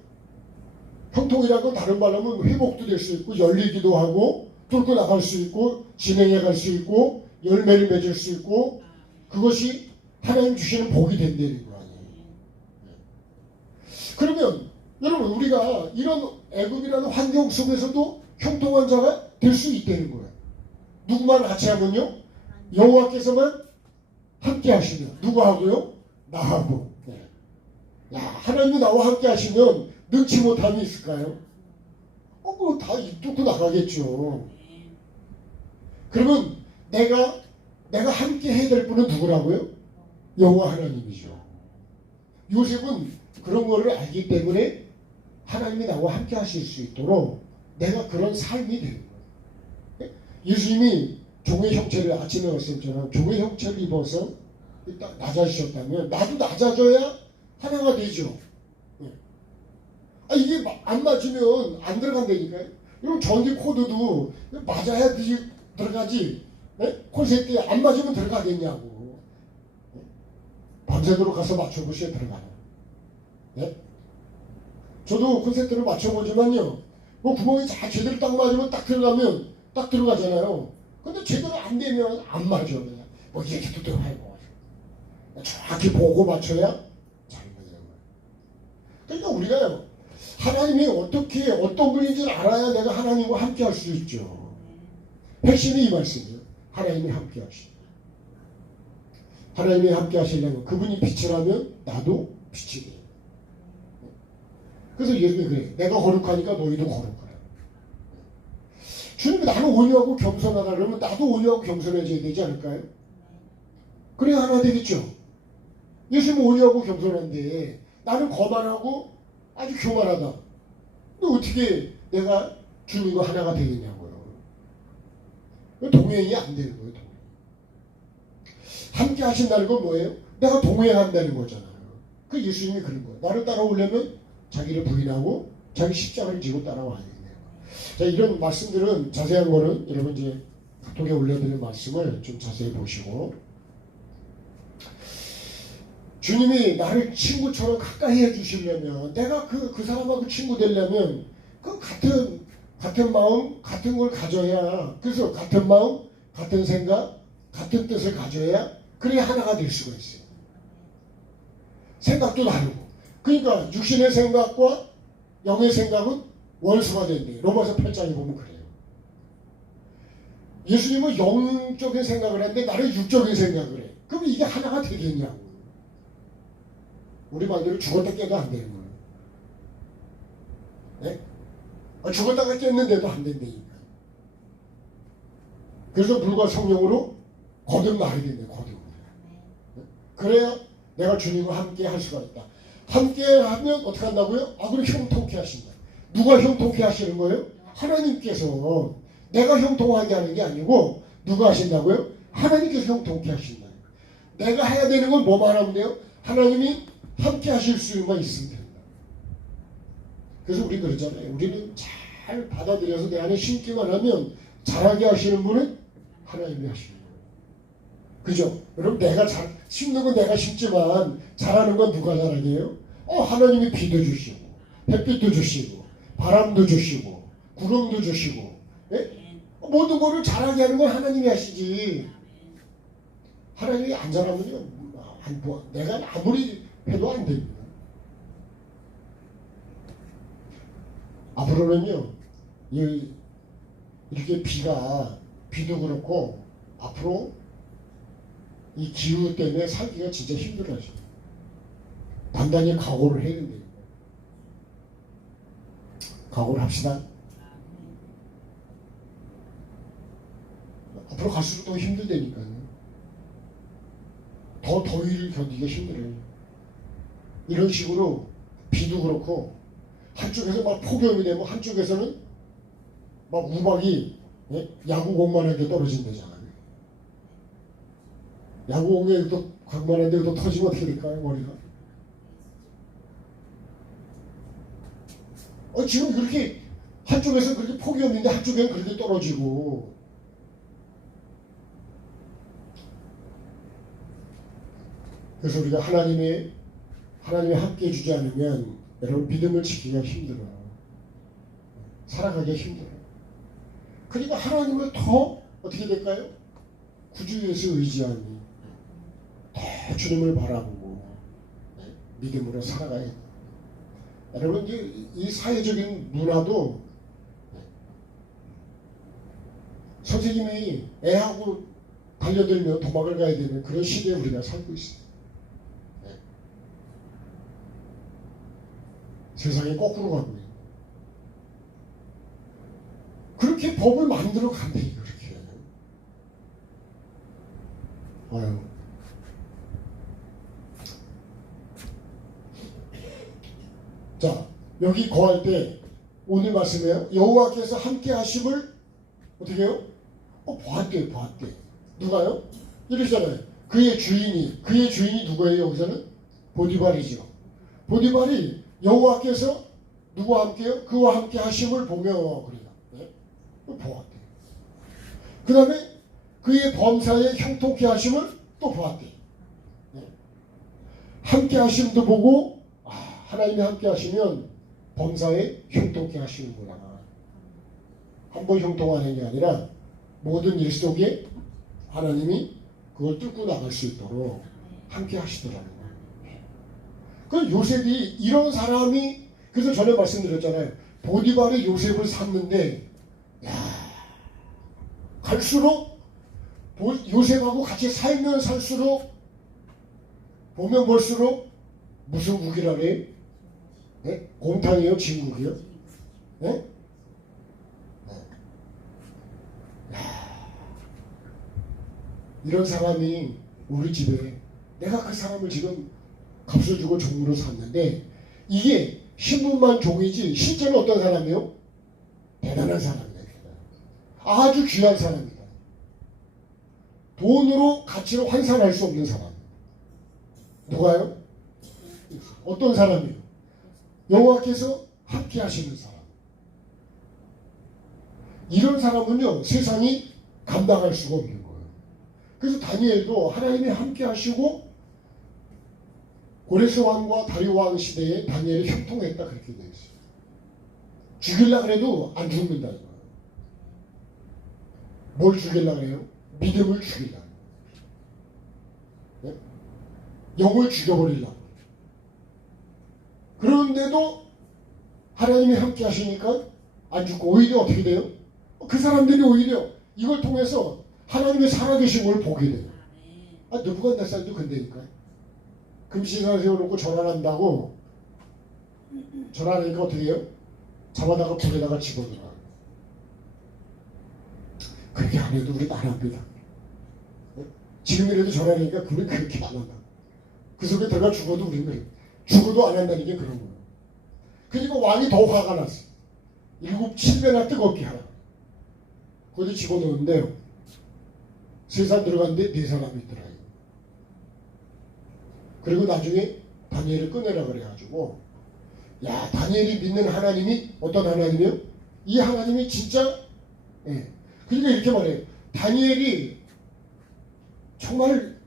형통이라는 건 다른 말로 하면 회복도 될 수 있고, 열리기도 하고, 뚫고 나갈 수 있고, 진행해 갈 수 있고, 열매를 맺을 수 있고, 그것이 하나님 주시는 복이 된다는 거 아니에요. 네. 그러면 여러분, 우리가 이런 애굽이라는 환경 속에서도 형통한 자가 될 수 있다는 거예요. 누구만 같이 하면요? 여호와께서만 함께 하시면. 누구하고요? 나하고. 네. 야, 하나님이 나와 함께 하시면 능치 못함이 있을까요? 뭐 다 뚫고 나가겠죠. 그러면 내가 함께 해야 될 분은 누구라고요? 여호와 하나님이죠. 요셉은 그런 거를 알기 때문에 하나님이 나와 함께 하실 수 있도록 내가 그런 삶이 되는 거예요. 예수님이 종의 형체를, 아침에 말씀처럼 종의 형체를 입어서 일단 낮아지셨다면 나도 낮아져야 하나가 되죠. 이게 안 맞으면 안 들어간다니까요. 그럼 전기 코드도 맞아야 들어가지. 콘센트에 안 맞으면 들어가겠냐고. 밤새도록 가서 맞춰보셔야 들어가요. 네? 저도 콘센트를 맞춰보지만요, 뭐 구멍이 잘 제대로 딱 맞으면 딱 들어가면 딱 들어가잖아요. 근데 제대로 안 되면 안 맞아. 그냥 뭐 이렇게도 들어가고 정확히 보고 맞춰야 잘 맞는 거예요. 그러니까 우리가요, 하나님이 어떻게 어떤 분인지 알아야 내가 하나님과 함께 할 수 있죠. 핵심이 이 말씀이에요. 하나님이 함께 하시고, 하나님이 함께 하시려면 그분이 빛을 하면 나도 빛이 돼요. 그래서 예수님이 그래요. 내가 거룩하니까 너희도 거룩하라. 주님이 나는 온유하고 겸손하다 그러면 나도 온유하고 겸손해져야 되지 않을까요? 그래야 하나 되겠죠. 예수님은 온유하고 겸손한데 나는 거만하고 아주 교만하다. 근데 어떻게 내가 주님과 하나가 되겠냐고요. 동행이 안 되는 거예요. 동행. 함께 하신다는 건 뭐예요? 내가 동행한다는 거잖아요. 그 예수님이 그런 거예요. 나를 따라오려면 자기를 부인하고 자기 십자가를 지고 따라와야 되겠네요. 자, 이런 말씀들은 자세한 거는 여러분 이제 카톡에 올려드린 말씀을 좀 자세히 보시고, 주님이 나를 친구처럼 가까이 해주시려면, 내가 그 사람하고 친구 되려면 그 같은 마음, 같은 걸 가져야, 그래서 같은 마음, 같은 생각, 같은 뜻을 가져야 그래야 하나가 될 수가 있어요. 생각도 다르고. 그러니까 육신의 생각과 영의 생각은 원수가 된대요. 로마서 8장에 보면 그래요. 예수님은 영적인 생각을 하는데 나는 육적인 생각을 해. 그럼 이게 하나가 되겠냐고. 우리 말대로 죽었다 깨도 안 되는 거예요. 네? 죽었다가 깼는데도 안 된다니까. 그래서 불과 성령으로 거듭나야 된대. 거듭. 그래야 내가 주님과 함께 할 수가 있다. 함께 하면 어떻게 한다고요? 그럼 형통케 하신다. 누가 형통케 하시는 거예요? 하나님께서. 내가 형통하게 하는 게 아니고 누가 하신다고요? 하나님께서 형통케 하신다. 내가 해야 되는 건 뭐만 하면 돼요? 하나님이 함께 하실 수만 있으면 된다. 그래서 우리 그러잖아요. 우리는 잘 받아들여서 내 안에 심기만 하면 잘하게 하시는 분은 하나님이 하시는 거예요. 그죠? 여러분, 내가 심는 건 내가 심지만 잘하는 건 누가 잘하게 해요? 하나님이 비도 주시고 햇빛도 주시고 바람도 주시고 구름도 주시고, 예? 모든 거를 잘하게 하는 건 하나님이 하시지. 하나님이 안 잘하면요, 내가 아무리 해도 안 됩니다. 앞으로는요, 이렇게 비도 그렇고 앞으로 이 기후 때문에 살기가 진짜 힘들어져요. 단단히 각오를 해야 돼요. 각오를 합시다. 앞으로 갈수록 더 힘들다니까요. 더 더위를 견디기가 힘들어요. 이런 식으로 비도 그렇고 한쪽에서 막 폭염이 되고 한쪽에서는 막 우박이, 야구공만하게 떨어진다잖아요. 야구공에 또 광만한데 또 터지면 어떻게 될까요? 머리가. 지금 그렇게 한쪽에서 그렇게 폭염인데 한쪽에는 그렇게 떨어지고. 그래서 우리가 하나님이 함께 해주지 않으면 여러분 믿음을 지키기가 힘들어요. 살아가기가 힘들어요. 그러니까 하나님을 더 어떻게 될까요? 구주에서 의지하니 더 주님을 바라보고 믿음으로 살아가야 돼요. 여러분, 이 사회적인 문화도 선생님이 애하고 달려들며 도망을 가야 되는 그런 시대에 우리가 살고 있어요. 세상이 거꾸로 가고 있어요. 그렇게 법을 만들어 간대, 그렇게. 아유. 자, 여기 거할 때 오늘 말씀에요. 여호와께서 함께 하심을 어떻게 해요? 보았대요. 누가요? 이러잖아요. 그의 주인이 누구예요? 여기서는 보디발이죠. 보디발이 여호와께서 누구와 함께요? 그와 함께 하심을 보며 그래요. 보았대요. 그 다음에 그의 범사에 형통케 하심을 또 보았대요. 함께 하심도 보고, 하나님이 함께 하시면 범사에 형통케 하시는구나. 한 번 형통하는 게 아니라 모든 일 속에 하나님이 그걸 뚫고 나갈 수 있도록 함께 하시더라는 거예요. 그 요셉이 이런 사람이, 그래서 전에 말씀드렸잖아요. 보디발이 요셉을 샀는데, 갈수록 요셉하고 같이 살면 살수록, 보면 볼수록 무슨 국이라 그래요? 곰탕이요? 진국이요? 이런 사람이 우리 집에, 내가 그 사람을 지금 값을 주고 종으로 샀는데 이게 신분만 종이지 실제는 어떤 사람이요? 대단한 사람이다. 아주 귀한 사람이다. 돈으로 가치로 환산할 수 없는 사람. 누가요? 어떤 사람이요? 여호와께서 함께 하시는 사람. 이런 사람은요, 세상이 감당할 수가 없는 거예요. 그래서 다니엘도 하나님이 함께 하시고 고레스 왕과 다리오 왕 시대에 다니엘이 형통했다 그렇게 되어 있어요. 죽이려고 해도 안 죽는다 이거예요. 뭘 죽이려고 해요? 믿음을 죽이려고. 네? 영을 죽여버리려고. 그런데도 하나님이 함께 하시니까 안 죽고 오히려 어떻게 돼요? 그 사람들이 오히려 이걸 통해서 하나님의 살아계신 걸 보게 돼요. 느부갓네살도 근데니까요. 금시간을 세워놓고 절환한다고 절하니까 어떻게 해요? 잡아다가 불에다가 집어넣어요. 그렇게 안 해도 우리 안 합니다. 지금이라도 절하니까 그걸 그렇게 안 한다. 그 속에 들어가 죽어도 우리는 그래. 죽어도 안 한다는 게 그런 거예요. 그러니까 왕이 더 화가 났어. 7배나 뜨겁게 하라. 거기 집어넣는데요. 3사람 들어갔는데 4사람이 있더라고요. 그리고 나중에 다니엘을 꺼내라 그래가지고, 야, 다니엘이 믿는 하나님이 어떤 하나님이요? 이 하나님이 진짜, 예. 그러니까 이렇게 말해요. 다니엘이 정말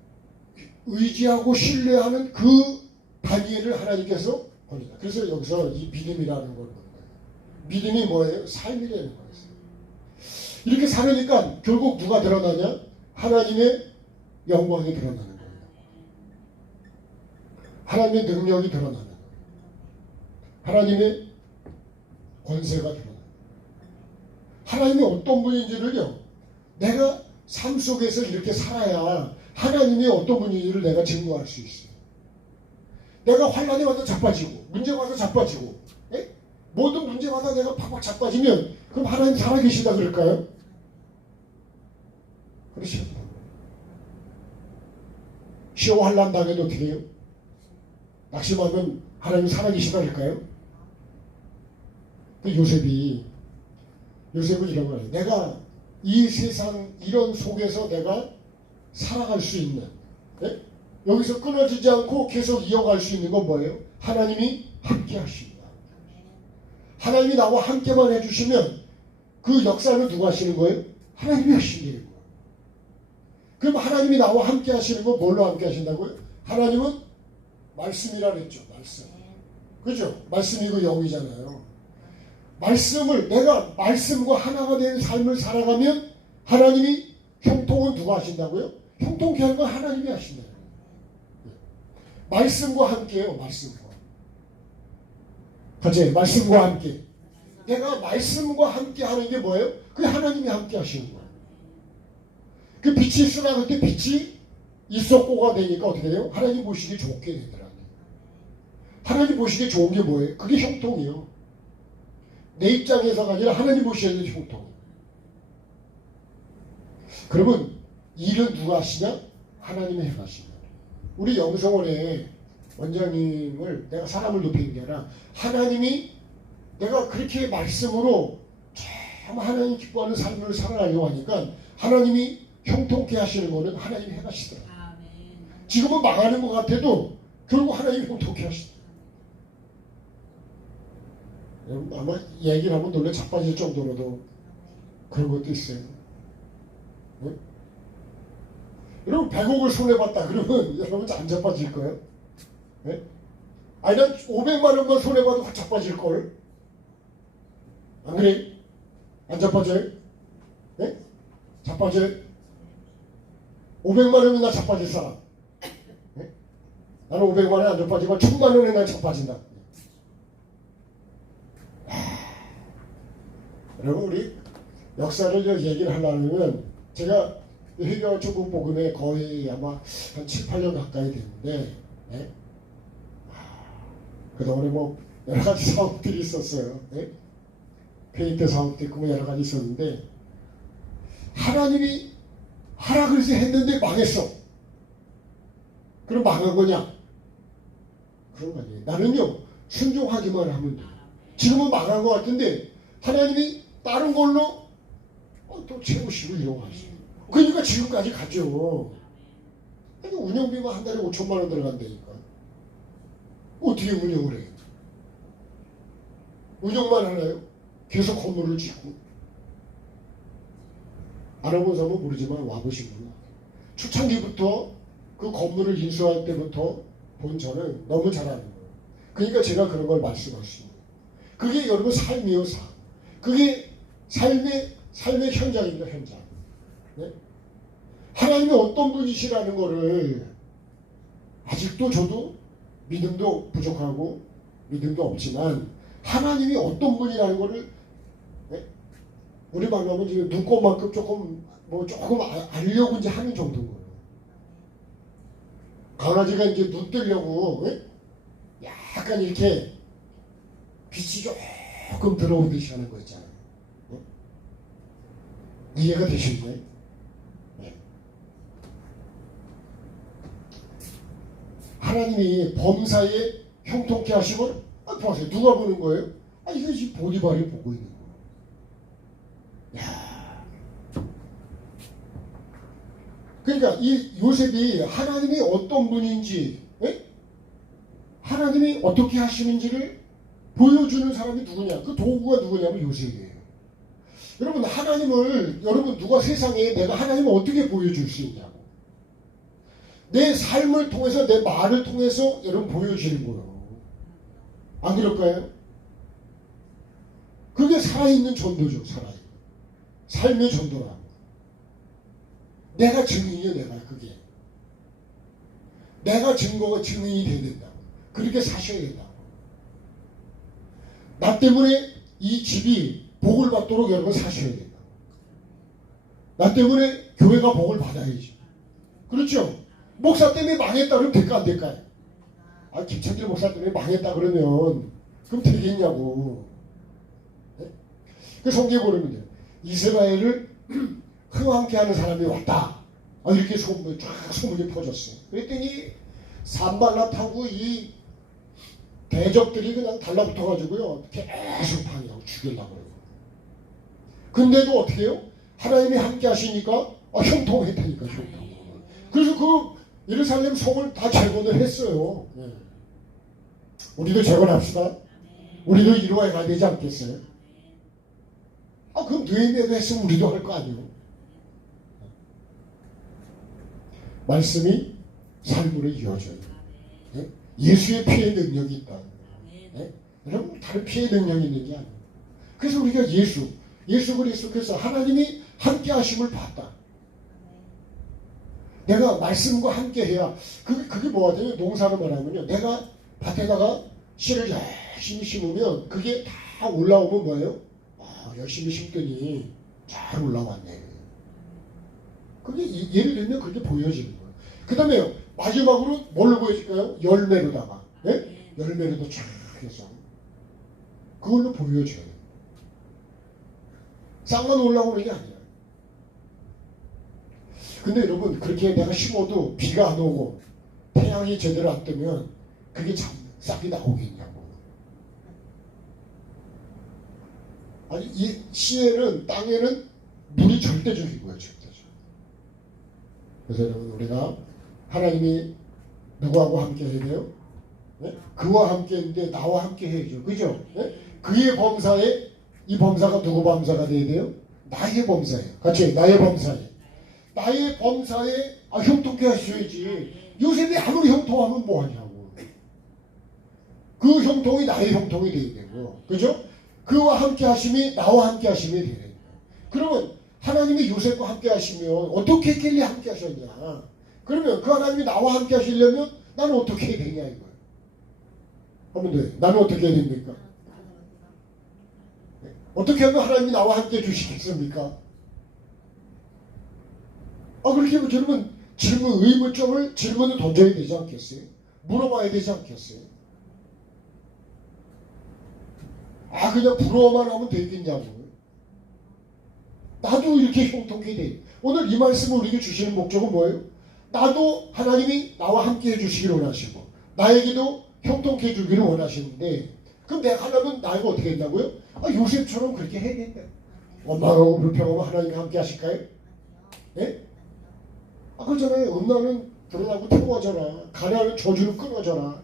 의지하고 신뢰하는 그 다니엘을 하나님께서 버린다. 그래서 여기서 이 믿음이라는 걸 보는 거예요. 믿음이 뭐예요? 삶이라는 거예요. 이렇게 살으니까 결국 누가 드러나냐? 하나님의 영광이 드러나는 거예요. 하나님의 능력이 드러나는 거예요. 하나님의 권세가 드러나는 거예요. 하나님이 어떤 분인지를요, 내가 삶 속에서 이렇게 살아야 하나님이 어떤 분인지를 내가 증거할 수 있어요. 내가 환난이 와서 자빠지고 문제가 와서 자빠지고 모든 문제마다 내가 팍팍 자빠지면 그럼 하나님 살아계시다 그럴까요? 그렇죠. 시험 환난 당해도 어떻게 해요? 낙심하면 하나님 살아계시다 그럴까요? 그 요셉은 이런 거예요. 내가 이 세상 이런 속에서 내가 살아갈 수 있는, 네? 여기서 끊어지지 않고 계속 이어갈 수 있는 건 뭐예요? 하나님이 함께 하십니다. 하나님이 나와 함께만 해주시면 그 역사는 누가 하시는 거예요? 하나님이 하시는 거예요. 그럼 하나님이 나와 함께 하시는 건 뭘로 함께 하신다고요? 하나님은 말씀이라 그랬죠. 말씀. 그죠? 말씀이 그 영이잖아요. 말씀을 내가 말씀과 하나가 된 삶을 살아가면 하나님이 형통은 누가 하신다고요? 형통케 하는 건 하나님이 하신다요. 말씀과 함께요. 말씀과. 같이 말씀과 함께. 내가 말씀과 함께 하는 게 뭐예요? 그게 하나님이 함께 하시는 거예요. 그 빛이 있으나 그때 빛이 있었고가 되니까 어떻게 돼요? 하나님 보시기에 좋게 되더라고요. 하나님 보시기에 좋은 게 뭐예요? 그게 형통이요. 내 입장에서가 아니라 하나님 보시기에 형통. 그러면 일은 누가 하시냐? 하나님이 해가시냐. 우리 영성원의 원장님을 내가 사람을 높이는 게 아니라 하나님이 내가 그렇게 말씀으로 참 하나님 기뻐하는 삶을 살아가려고 하니까 하나님이 형통케 하시는 거는 하나님이 해가시더라고요. 지금은 망하는 것 같아도 결국 하나님이 형통케 하시더라고요. 아마 얘기를 하면 놀래 자빠질 정도로도 그런 것도 있어요. 네? 여러분 100억을 손해봤다 그러면 여러분 안 자빠질 거예요? 네? 아니 난 500만 원만 손해봐도 확 자빠질걸? 안 그래? 안 자빠져요? 네? 자빠져요? 500만 원이나 자빠질 사람. 네? 나는 500만 원에 안 자빠지고 1000만 원에 난 자빠진다. 여러분 우리 역사를 얘기를 하려면 제가 회개와 조국 복음에 거의 아마 한 7, 8년 가까이 됐는데 네? 그동안에 뭐 여러 가지 사업들이 있었어요. 네? 페인트 사업도 있고 뭐 여러 가지 있었는데 하나님이 하라 그래서 했는데 망했어. 그럼 망한 거냐? 그런 거 아니에요. 나는요 순종하기만 하면 돼요. 지금은 망한 것 같은데 하나님이 다른 걸로 또 채우시고 이러고 하시고. 그러니까 지금까지 가죠. 아니, 운영비만 한 달에 5천만 원 들어간다니까. 어떻게 운영을 해요? 운영만 하나요? 계속 건물을 짓고. 알아본 사람은 모르지만 와보신 분은 초창기부터 그 건물을 인수할 때부터 본 저는 너무 잘 아는 거예요. 그러니까 제가 그런 걸 말씀하십니다. 그게 여러분 삶이요, 삶. 그게 삶의 현장입니다, 현장. 네? 하나님이 어떤 분이시라는 거를 아직도 저도 믿음도 부족하고 믿음도 없지만 하나님이 어떤 분이라는 거를, 네? 우리 말로 하면 지금 눈꽃만큼 조금 알려고 이제 하는 정도인 거예요. 강아지가 이제 눈 뜨려고, 네? 약간 이렇게 빛이 조금 들어오듯이 하는 거 있잖아요. 네? 이해가 되시나요? 네. 하나님이 범사에 형통케 하시고, 보세요. 누가 보는 거예요? 이거 지금 보디발이 보고 있는 거예요. 야. 그러니까 이 요셉이 하나님이 어떤 분인지, 에? 하나님이 어떻게 하시는지를 보여주는 사람이 누구냐? 그 도구가 누구냐면 요셉이에요. 여러분, 하나님을, 여러분, 누가 세상에 내가 하나님을 어떻게 보여줄 수 있냐고. 내 삶을 통해서, 내 말을 통해서 여러분 보여지는 거예요. 안 그럴까요? 그게 살아있는 전도죠, 살아있는. 삶의 전도라고. 내가 증인이요, 내가 그게. 내가 증인이 돼야 된다고. 그렇게 사셔야 된다고. 나 때문에 이 집이 복을 받도록 여러분 사셔야 된다고. 나 때문에 교회가 복을 받아야죠. 그렇죠? 목사 때문에 망했다 그러면 될까 안 될까요? 김창길 목사 때문에 망했다 그러면 그럼 되겠냐고. 네? 그 성경에 보면 돼요. 이스라엘을 흥황케 하는 사람이 왔다. 이렇게 소문이 퍼졌어요. 그랬더니 산발랏하고 이 대적들이 그냥 달라붙어가지고요. 계속 방해하고 죽이려고 그래요. 근데도 어떻게 해요? 하나님이 함께 하시니까 형통했다니까, 형통. 그래서 그 예루살렘 성을 다 재건을 했어요. 네. 우리도 재건합시다. 우리도 이루어야 가야 되지 않겠어요? 그럼 느헤미야가 했으면 우리도 할 거 아니에요? 말씀이 삶으로 이어져요. 네? 예수의 피의 능력이 있다. 네? 여러분, 다른 피의 능력이 있는 게 아니에요. 그래서 우리가 예수 그리스도께서 하나님이 함께 하심을 봤다. 내가 말씀과 함께 해야, 그게 뭐가 돼요? 농사를 말하면요. 내가 밭에다가 씨를 열심히 심으면 그게 다 올라오면 뭐예요? 열심히 심더니 잘 올라왔네. 그게 예를 들면 그렇게 보여지는 거예요. 그 다음에 마지막으로 뭘로 보여질까요? 열매로다가. 네? 열매로도 쫙 해서 그걸로 보여줘요. 싹만 올라오는 게 아니에요. 근데 여러분, 그렇게 내가 심어도 비가 안 오고 태양이 제대로 안 뜨면 그게 참 싹이 나오겠냐고. 이 시에는, 땅에는 물이 절대적인 거예요, 절대적. 그래서 여러분, 우리가 하나님이 누구하고 함께 해야 돼요? 네? 그와 함께 했는데 나와 함께 해야죠. 그죠? 네? 그의 범사에, 이 범사가 누구 범사가 돼야 돼요? 나의 범사예요. 같이, 나의 범사에. 나의 범사에 형통케 하셔야지. 요셉이 아무리 형통하면 뭐하냐고. 그 형통이 나의 형통이 돼야 되고, 그죠? 그와 함께 하심이 나와 함께 하심이 되는 거예요. 그러면 하나님이 요셉과 함께 하시면 어떻게 했길래 함께 하셨냐? 그러면 그 하나님이 나와 함께 하시려면 나는 어떻게 해야 되냐 이거예요. 한번 더, 나는 어떻게 해야 됩니까? 어떻게 하면 하나님이 나와 함께 해주시겠습니까? 그렇게 하면 여러분, 의문점을 질문을 던져야 되지 않겠어요? 물어봐야 되지 않겠어요? 그냥 부러워만 하면 되겠냐고. 나도 이렇게 형통케 돼. 오늘 이 말씀을 우리에게 주시는 목적은 뭐예요? 나도 하나님이 나와 함께 해주시기를 원하시고 나에게도 형통케 해주기를 원하시는데, 그럼 내가 하려면 나이가 어떻게 된다고요? 요셉처럼 그렇게 해야 된다. 원망하고 불평하면 하나님이 함께 하실까요? 예? 그러잖아요. 음란은 드러나고 태워져라. 가난은 저주로 끊어져라.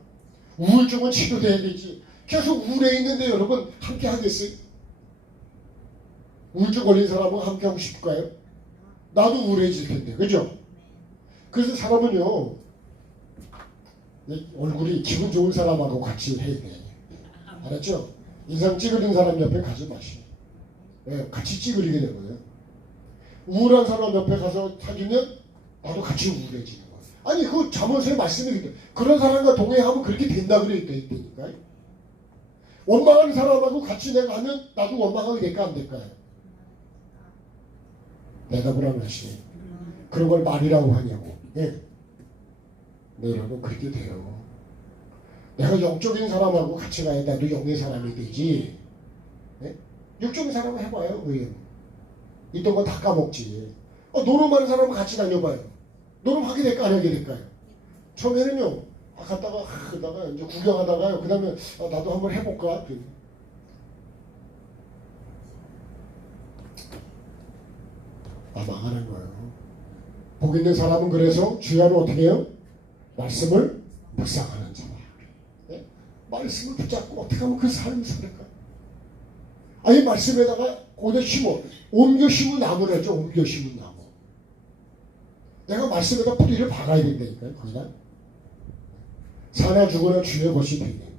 우울증은 치료돼야 되지. 계속 우울해 있는데 여러분 함께 하겠어요? 우울증 걸린 사람은 함께 하고 싶을까요? 나도 우울해질 텐데, 그죠? 그래서 사람은요, 얼굴이 기분 좋은 사람하고 같이 해야 돼. 알았죠? 인상 찌그린 사람 옆에 가지 마시고. 예, 같이 찌그리게 되거든요. 우울한 사람 옆에 가서 사귀면 나도 같이 우울해지는 거예요. 아니, 그 잠언서의 말씀이 그런 사람과 동행하면 그렇게 된다 그랬다니까. 원망하는 사람하고 같이 내가 하면 나도 원망하게 될까 안 될까요? 대답을 하면 하시네. 그런 걸 말이라고 하냐고. 예. 네, 여러분 그렇게 돼요. 내가 영적인 사람하고 같이 가야 나도 영의 사람이 되지. 예? 육적인 사람을 해봐요. 왜? 있던 거 다 까먹지. 노름하는 사람과 같이 다녀봐요. 노름하게 될까 안 하게 될까요? 처음에는요. 갔다가 그러다가 이제 구경하다가요. 그 다음에 나도 한번 해볼까. 망하는 거예요. 복 있는 사람은 그래서 주야로 어떻게 해요? 말씀을 묵상하는 자라. 네? 말씀을 붙잡고 어떻게 하면 그 삶을 살을까? 아니 말씀에다가 거기다 심어. 옮겨 심은 나무라죠. 옮겨 심은 나무. 내가 말씀에다 뿌리를 박아야 된다니까요. 거기다. 사나 죽으나 주의 것이 되겠네.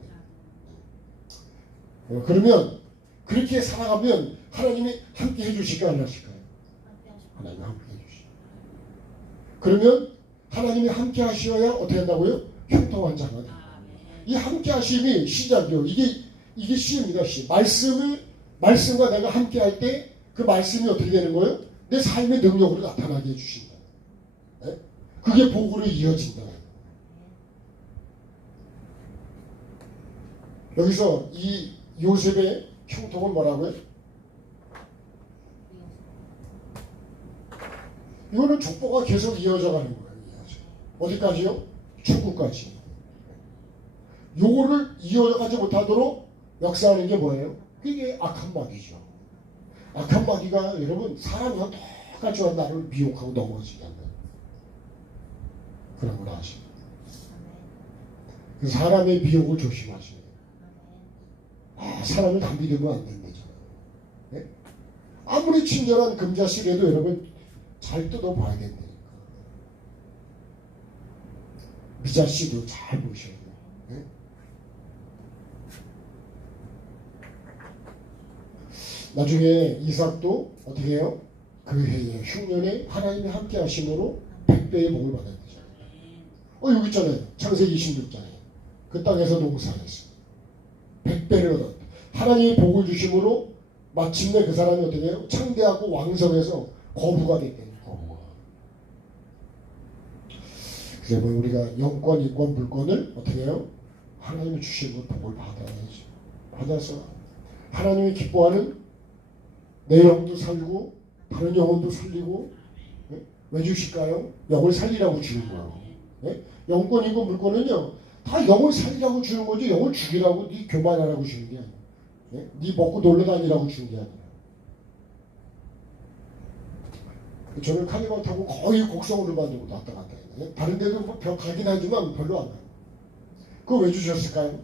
그러면 그렇게 살아가면 하나님이 함께 해주실까 안 하실까요? 하나님이 함께 해주시죠. 그러면 하나님이 함께 하셔야 어떻게 한다고요? 형통한 자가 돼요. 이 함께 하심이 시작이요. 이게 시입니다. 시. 말씀과 내가 함께 할 때 그 말씀이 어떻게 되는 거예요? 내 삶의 능력으로 나타나게 해주신다. 네? 그게 복으로 이어진다. 여기서 이 요셉의 형통은 뭐라고요? 이거는 족보가 계속 이어져 가는 거예요. 어디까지요? 천국까지. 요거를 이어가지 못하도록 역사하는 게 뭐예요? 그게 악한 마귀죠. 악한 마귀가 여러분 사람과 똑같이 나를 미혹하고 넘어지게 한다. 그런 걸 아시고. 그 사람의 미혹을 조심하셔야 돼요. 사람을 다 믿으면 안 된다잖아요. 네? 아무리 친절한 금자씨라도 여러분 잘 뜯어봐야 된다니까. 미자씨도 잘 보셔야 돼요. 네? 나중에 이삭도 어떻게 해요? 그 해에 흉년에 하나님이 함께 하심으로 100배의 복을 받아야 되잖아요. 여기 있잖아요. 창세기 26장에 그 땅에서 농사했어요. 100배를 얻었다. 하나님이 복을 주심으로 마침내 그 사람이 어떻게 해요? 창대하고 왕성해서 거부가 됐대요. 거부가. 그래서 우리가 영권, 인권, 물권을 어떻게 해요? 하나님이 주신 그 복을 받아야죠. 받아서 하나님이 기뻐하는 내 영도 살리고 다른 영혼도 살리고. 네? 왜 주실까요? 영을 살리라고 주는 거예요. 네? 영권, 인권, 물권은요 다 영을 살리라고 주는 거지 영을 죽이라고 네 교만하라고 주는 게 아니에요. 네? 네 먹고 놀러 다니라고 주는 게 아니에요. 저는 카니발 타고 거의 곡성으로 만들고 왔다 갔다 했는데 다른 데도 뭐 가긴 하지만 별로 안 가요. 그거 왜 주셨을까요?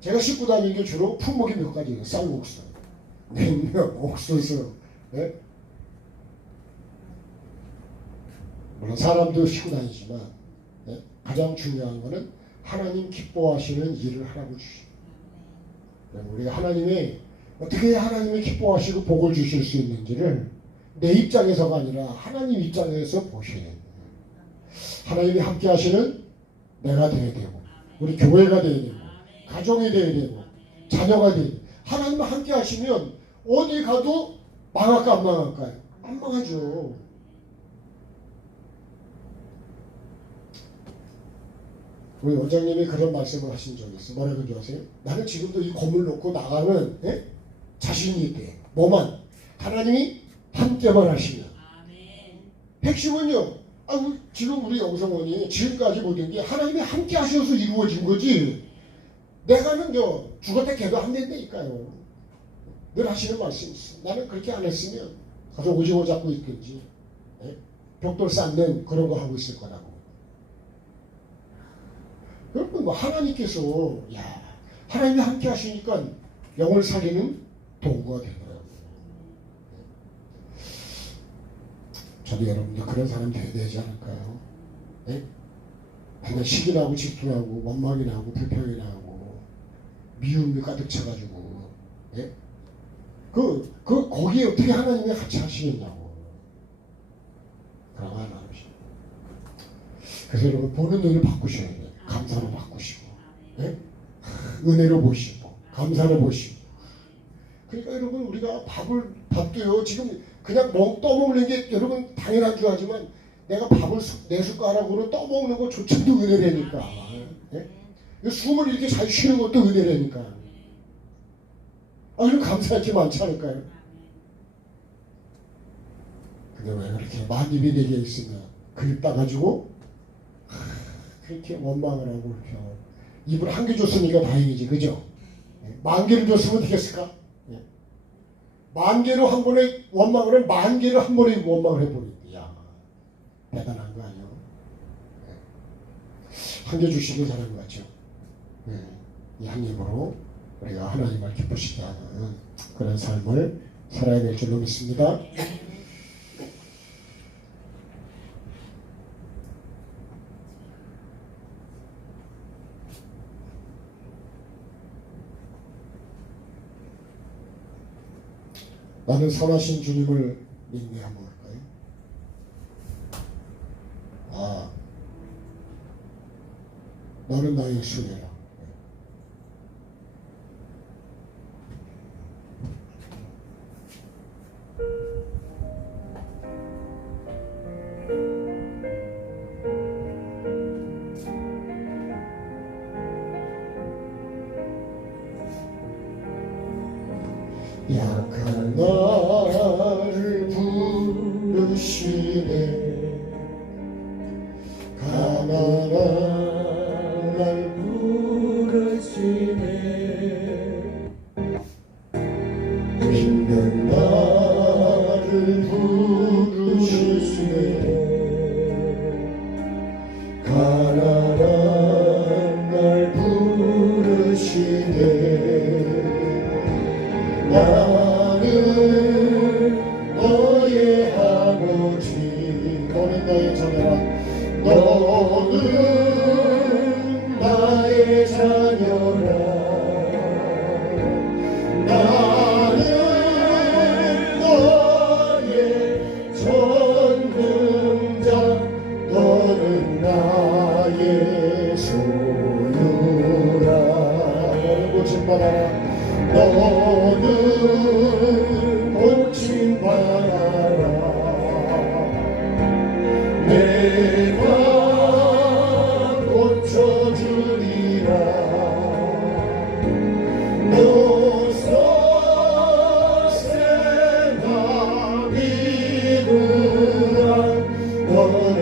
제가 싣고 다니는 게 주로 품목이 몇 가지예요. 쌀국수, 냉면, 옥수수. 네? 물론 사람도 싣고 다니지만 네? 가장 중요한 거는 하나님 기뻐하시는 일을 하라고 주시고 우리가 하나님의 어떻게 하나님이 기뻐하시고 복을 주실 수 있는지를 내 입장에서가 아니라 하나님 입장에서 보셔야 돼요. 하나님이 함께 하시는 내가 되어야 되고 우리 교회가 되어야 되고 가정이 되어야 되고 자녀가 되어야 되고 하나님과 함께 하시면 어디 가도 망할까 안 망할까요? 안 망하죠. 우리 원장님이 그런 말씀을 하신 적이 있어요. 뭐라고 그런지 아세요? 나는 지금도 이 건물 놓고 나가는 자신이 있대. 뭐만? 하나님이 함께만 하시면. 핵심은요. 지금 우리 영성원이 지금까지 모든 게 하나님이 함께 하셔서 이루어진 거지. 내가는요 죽었다 개도 안 된다니까요. 늘 하시는 말씀이 있어요. 나는 그렇게 안 했으면 가서 오징어 잡고 있든지 벽돌 쌓는 그런 거 하고 있을 거라고. 여러분 뭐 하나님께서 하나님이 함께 하시니까 영을 살리는 도구가 되더라고요. 저도 여러분들 그런 사람 돼야 되지 않을까요? 맨날 시기 나고 질투나고 원망이 나고 불평이 나고 미움이 가득 차가지고 거기에 어떻게 하나님이 같이 하시겠냐고. 그러면 안 하시죠. 그래서 여러분 보는 눈을 바꾸셔야 돼요. 감사로 바꾸시고 은혜로 보시고 감사로 보시고. 그러니까 여러분 우리가 밥도요 지금 그냥 떠먹는 게 여러분 당연한 줄 알지만 내가 밥을 내 숟가락으로 떠먹는 것조차도 은혜라니까. 숨을 이렇게 잘 쉬는 것도 은혜라니까. 그럼 감사할 게 많지 않을까요? 근데 왜 그렇게 만입이 내게 있으면 그립 따가지고 그렇게 원망을 하고 입을 한 개 줬으니까 다행이지, 그죠? 만 개를 줬으면 되겠을까? 만 개로 한 번에 원망을 하면 만 개를 한 번에 원망을 해버린다. 야, 대단한 거 아니야? 한 개 주시길 잘한 것 같죠? 이 한 입으로 우리가 하나님을 기쁘시게 하는 그런 삶을 살아야 될 줄로 믿습니다. 나는 선하신 주님을 믿네 한번 할까요? 너는 나의 수혜라. 약한 나를 부르시네 가난한 날 부르시네 힘든 나를 부르시네 가난한 날 부르시네 나는 너의 아버지 너는 너의 자녀라 너는 나의 자녀라 나는 너의 전능자 너는 나의 소유라 너는 고침받아라 너는 고침받아라 내가 고쳐주리라 노소세나 믿으라 너는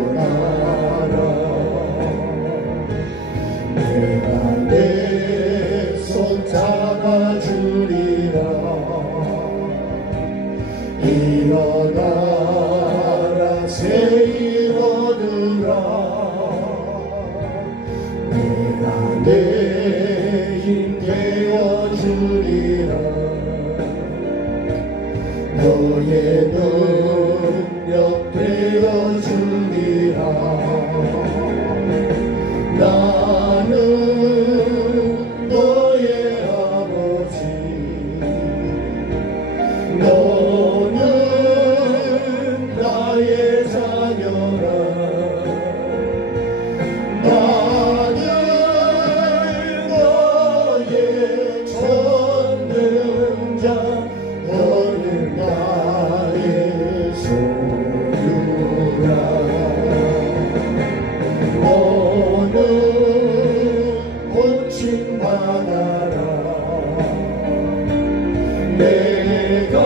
일어나라 내가 내 손 잡아주리라 일어나라 새 힘 얻으라 내가 내 힘 되어주리라 너의 능력 되어주리라 나는 너의 아버지 너는 나의 자녀라 나는 너의 전능자 너는 나의 소유라 너는 고침받아라 내가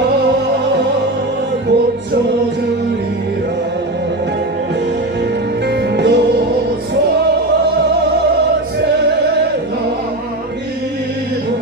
고쳐주리라 노소세나 믿으라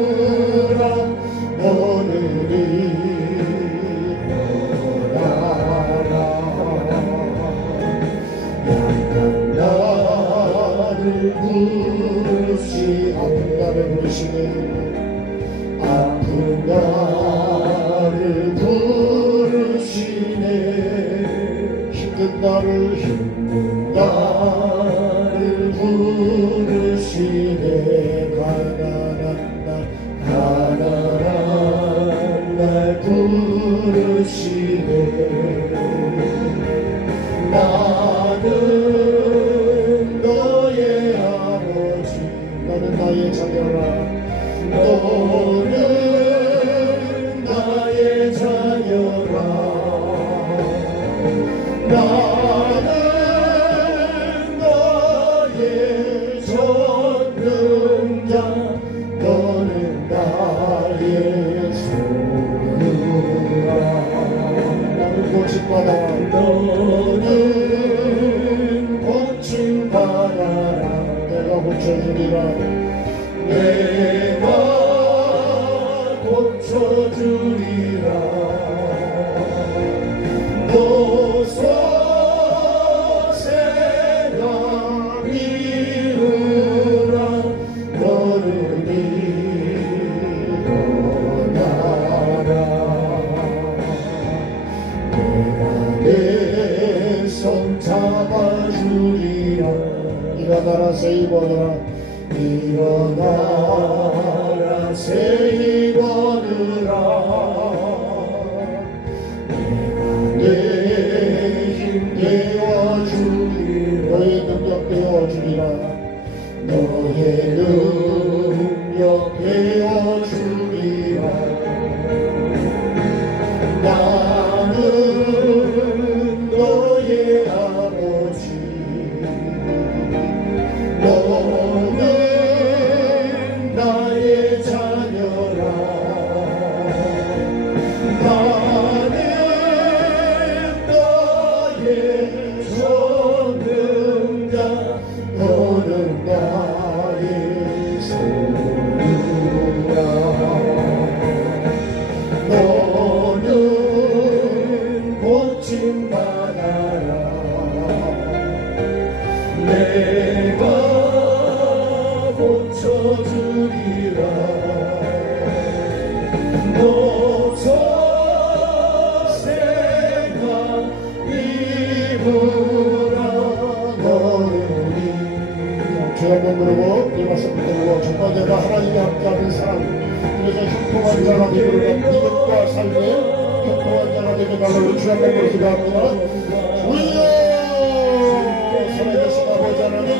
부르시네 나는 너의 아버지 나는 나의 자녀라 너는 나의 자녀라 나는 너의 전능자 너는 나의 소유라 나는 고침받아 너는 고침받아라 내가 고쳐주리라 내가 고쳐주리라 노소새가 미우라 너는 일어나라 내가 내 손 잡아주리라 일어나라 세이버너라 일어나라 세이버느라 내 힘 되어주리라 너의 능력 되어주리라 너의 능력 되어주리라 나는 너의 아버지 너는 나의 자녀라 나는 너의 전능자 너는 나의 소유라 너는 고침받아라 내가 고쳐주리라 노소새가 이루라 너는 주 한번 부르고 이 말씀 붙들고 정말 내가 하나님이 함께하는 사람 그래서 형통한 자가 되기를 믿음과 삶에 형통한 자가 되게 달라고 주 한번 부르기도 합니다 주여 살아계신 아버지 하나님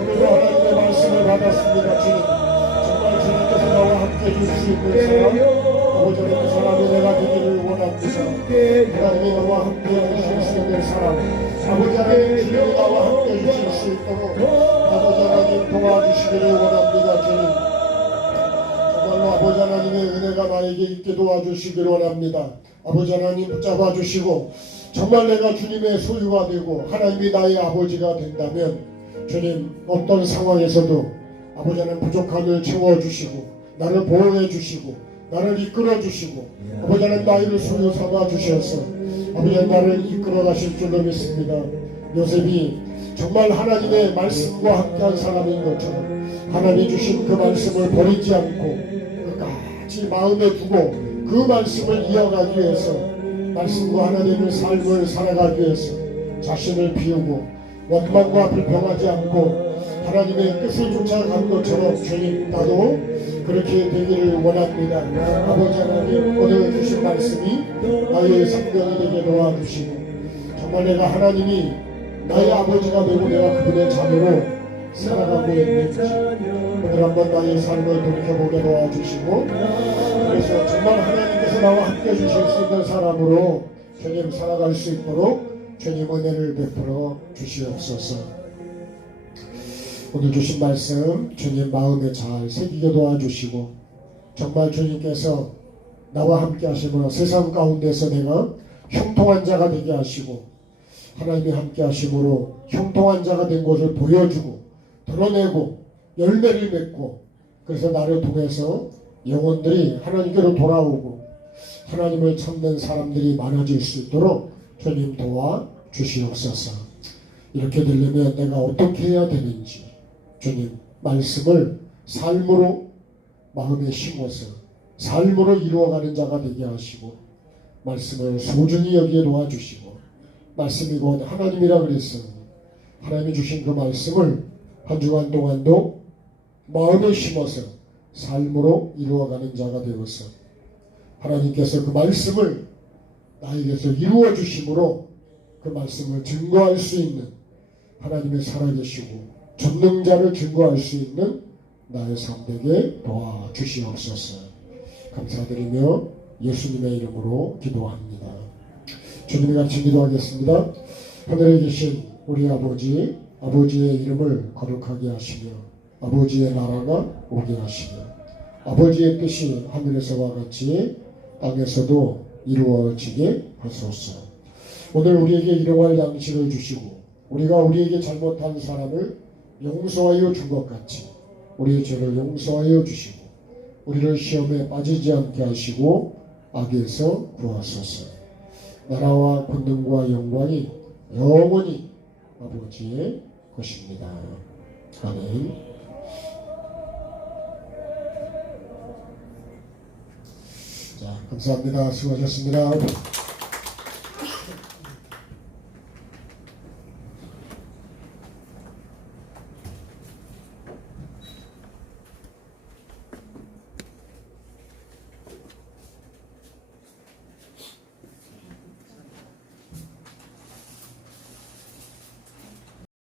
오늘도 하나님의 말씀을 받았습니다 주님 정말 주님께서 나와 함께 해줄 수 있는 사람 아버지 하나님 그 사람이 내가 되기를 원합니다 하나님이 나와 함께 해주실 수 있는 사람 아버지 하나님 주님이 나와 함께 해주실 수 있도록 아버지 하나님 도와주시기를 원합니다 주님 정말로 아버지 하나님의 은혜가 나에게 있게 도와주시기를 원합니다 아버지 하나님 붙잡아 주시고 정말 내가 주님의 소유가 되고 하나님이 나의 아버지가 된다면 주님 어떤 상황에서도 아버지 하나님 부족함을 채워주시고 나를 보호해 주시고 나를 이끌어 주시고 아버지 하나님 나이를 소유 삼아 주셔서 아버지 하나님 나를 이끌어 가실 줄로 믿습니다 요셉이 정말 하나님의 말씀과 함께한 사람인 것처럼 하나님이 주신 그 말씀을 버리지 않고 끝까지 마음에 두고 그 말씀을 이어가기 위해서 말씀과 하나님의 삶을 살아가기 위해서 자신을 비우고 원망과 불평하지 않고 하나님의 뜻을 쫓아간 것처럼 주님 나도 그렇게 되기를 원합니다. 아버지 하나님 오늘 주신 말씀이 나의 생명이 되게 도와주시고 정말 내가 하나님이 나의 아버지가 되고 내가 그분의 자녀로 살아가고 있는지 오늘 한번 나의 삶을 돌이켜보게 도와주시고 그래서 정말 하나님께서 나와 함께 주실 수 있는 사람으로 주님 살아갈 수 있도록 주님 은혜를 베풀어 주시옵소서. 오늘 주신 말씀 주님 마음에 잘 새기게 도와주시고 정말 주님께서 나와 함께 하심으로 세상 가운데서 내가 형통한 자가 되게 하시고 하나님이 함께 하심으로 형통한 자가 된 것을 보여주고 드러내고 열매를 맺고 그래서 나를 통해서 영혼들이 하나님께로 돌아오고 하나님을 찾는 사람들이 많아질 수 있도록 주님 도와 주시옵소서. 이렇게 되려면 내가 어떻게 해야 되는지 주님 말씀을 삶으로 마음에 심어서 삶으로 이루어가는 자가 되게 하시고 말씀을 소중히 여기에 도와주시고 말씀이 곧 하나님이라 그랬어. 하나님이 주신 그 말씀을 한 주간 동안도 마음에 심어서 삶으로 이루어가는 자가 되어서 하나님께서 그 말씀을 나에게서 이루어 주심으로 그 말씀을 증거할 수 있는 하나님의 살아계시고 전능자를 증거할 수 있는 나의 삶 되게 도와주시옵소서. 감사드리며 예수님의 이름으로 기도합니다. 주님이 같이 기도하겠습니다. 하늘에 계신 우리 아버지, 아버지의 이름을 거룩하게 하시며 아버지의 나라가 오게 하시며 아버지의 뜻이 하늘에서와 같이 땅에서도 이루어지게 하소서. 오늘 우리에게 일용할 양식을 주시고 우리가 우리에게 잘못한 사람을 용서하여 준 것 같이 우리의 죄를 용서하여 주시고 우리를 시험에 빠지지 않게 하시고 악에서 구하소서. 나라와 권능과 영광이 영원히 아버지의 것입니다. 아멘. 자, 감사합니다. 수고하셨습니다.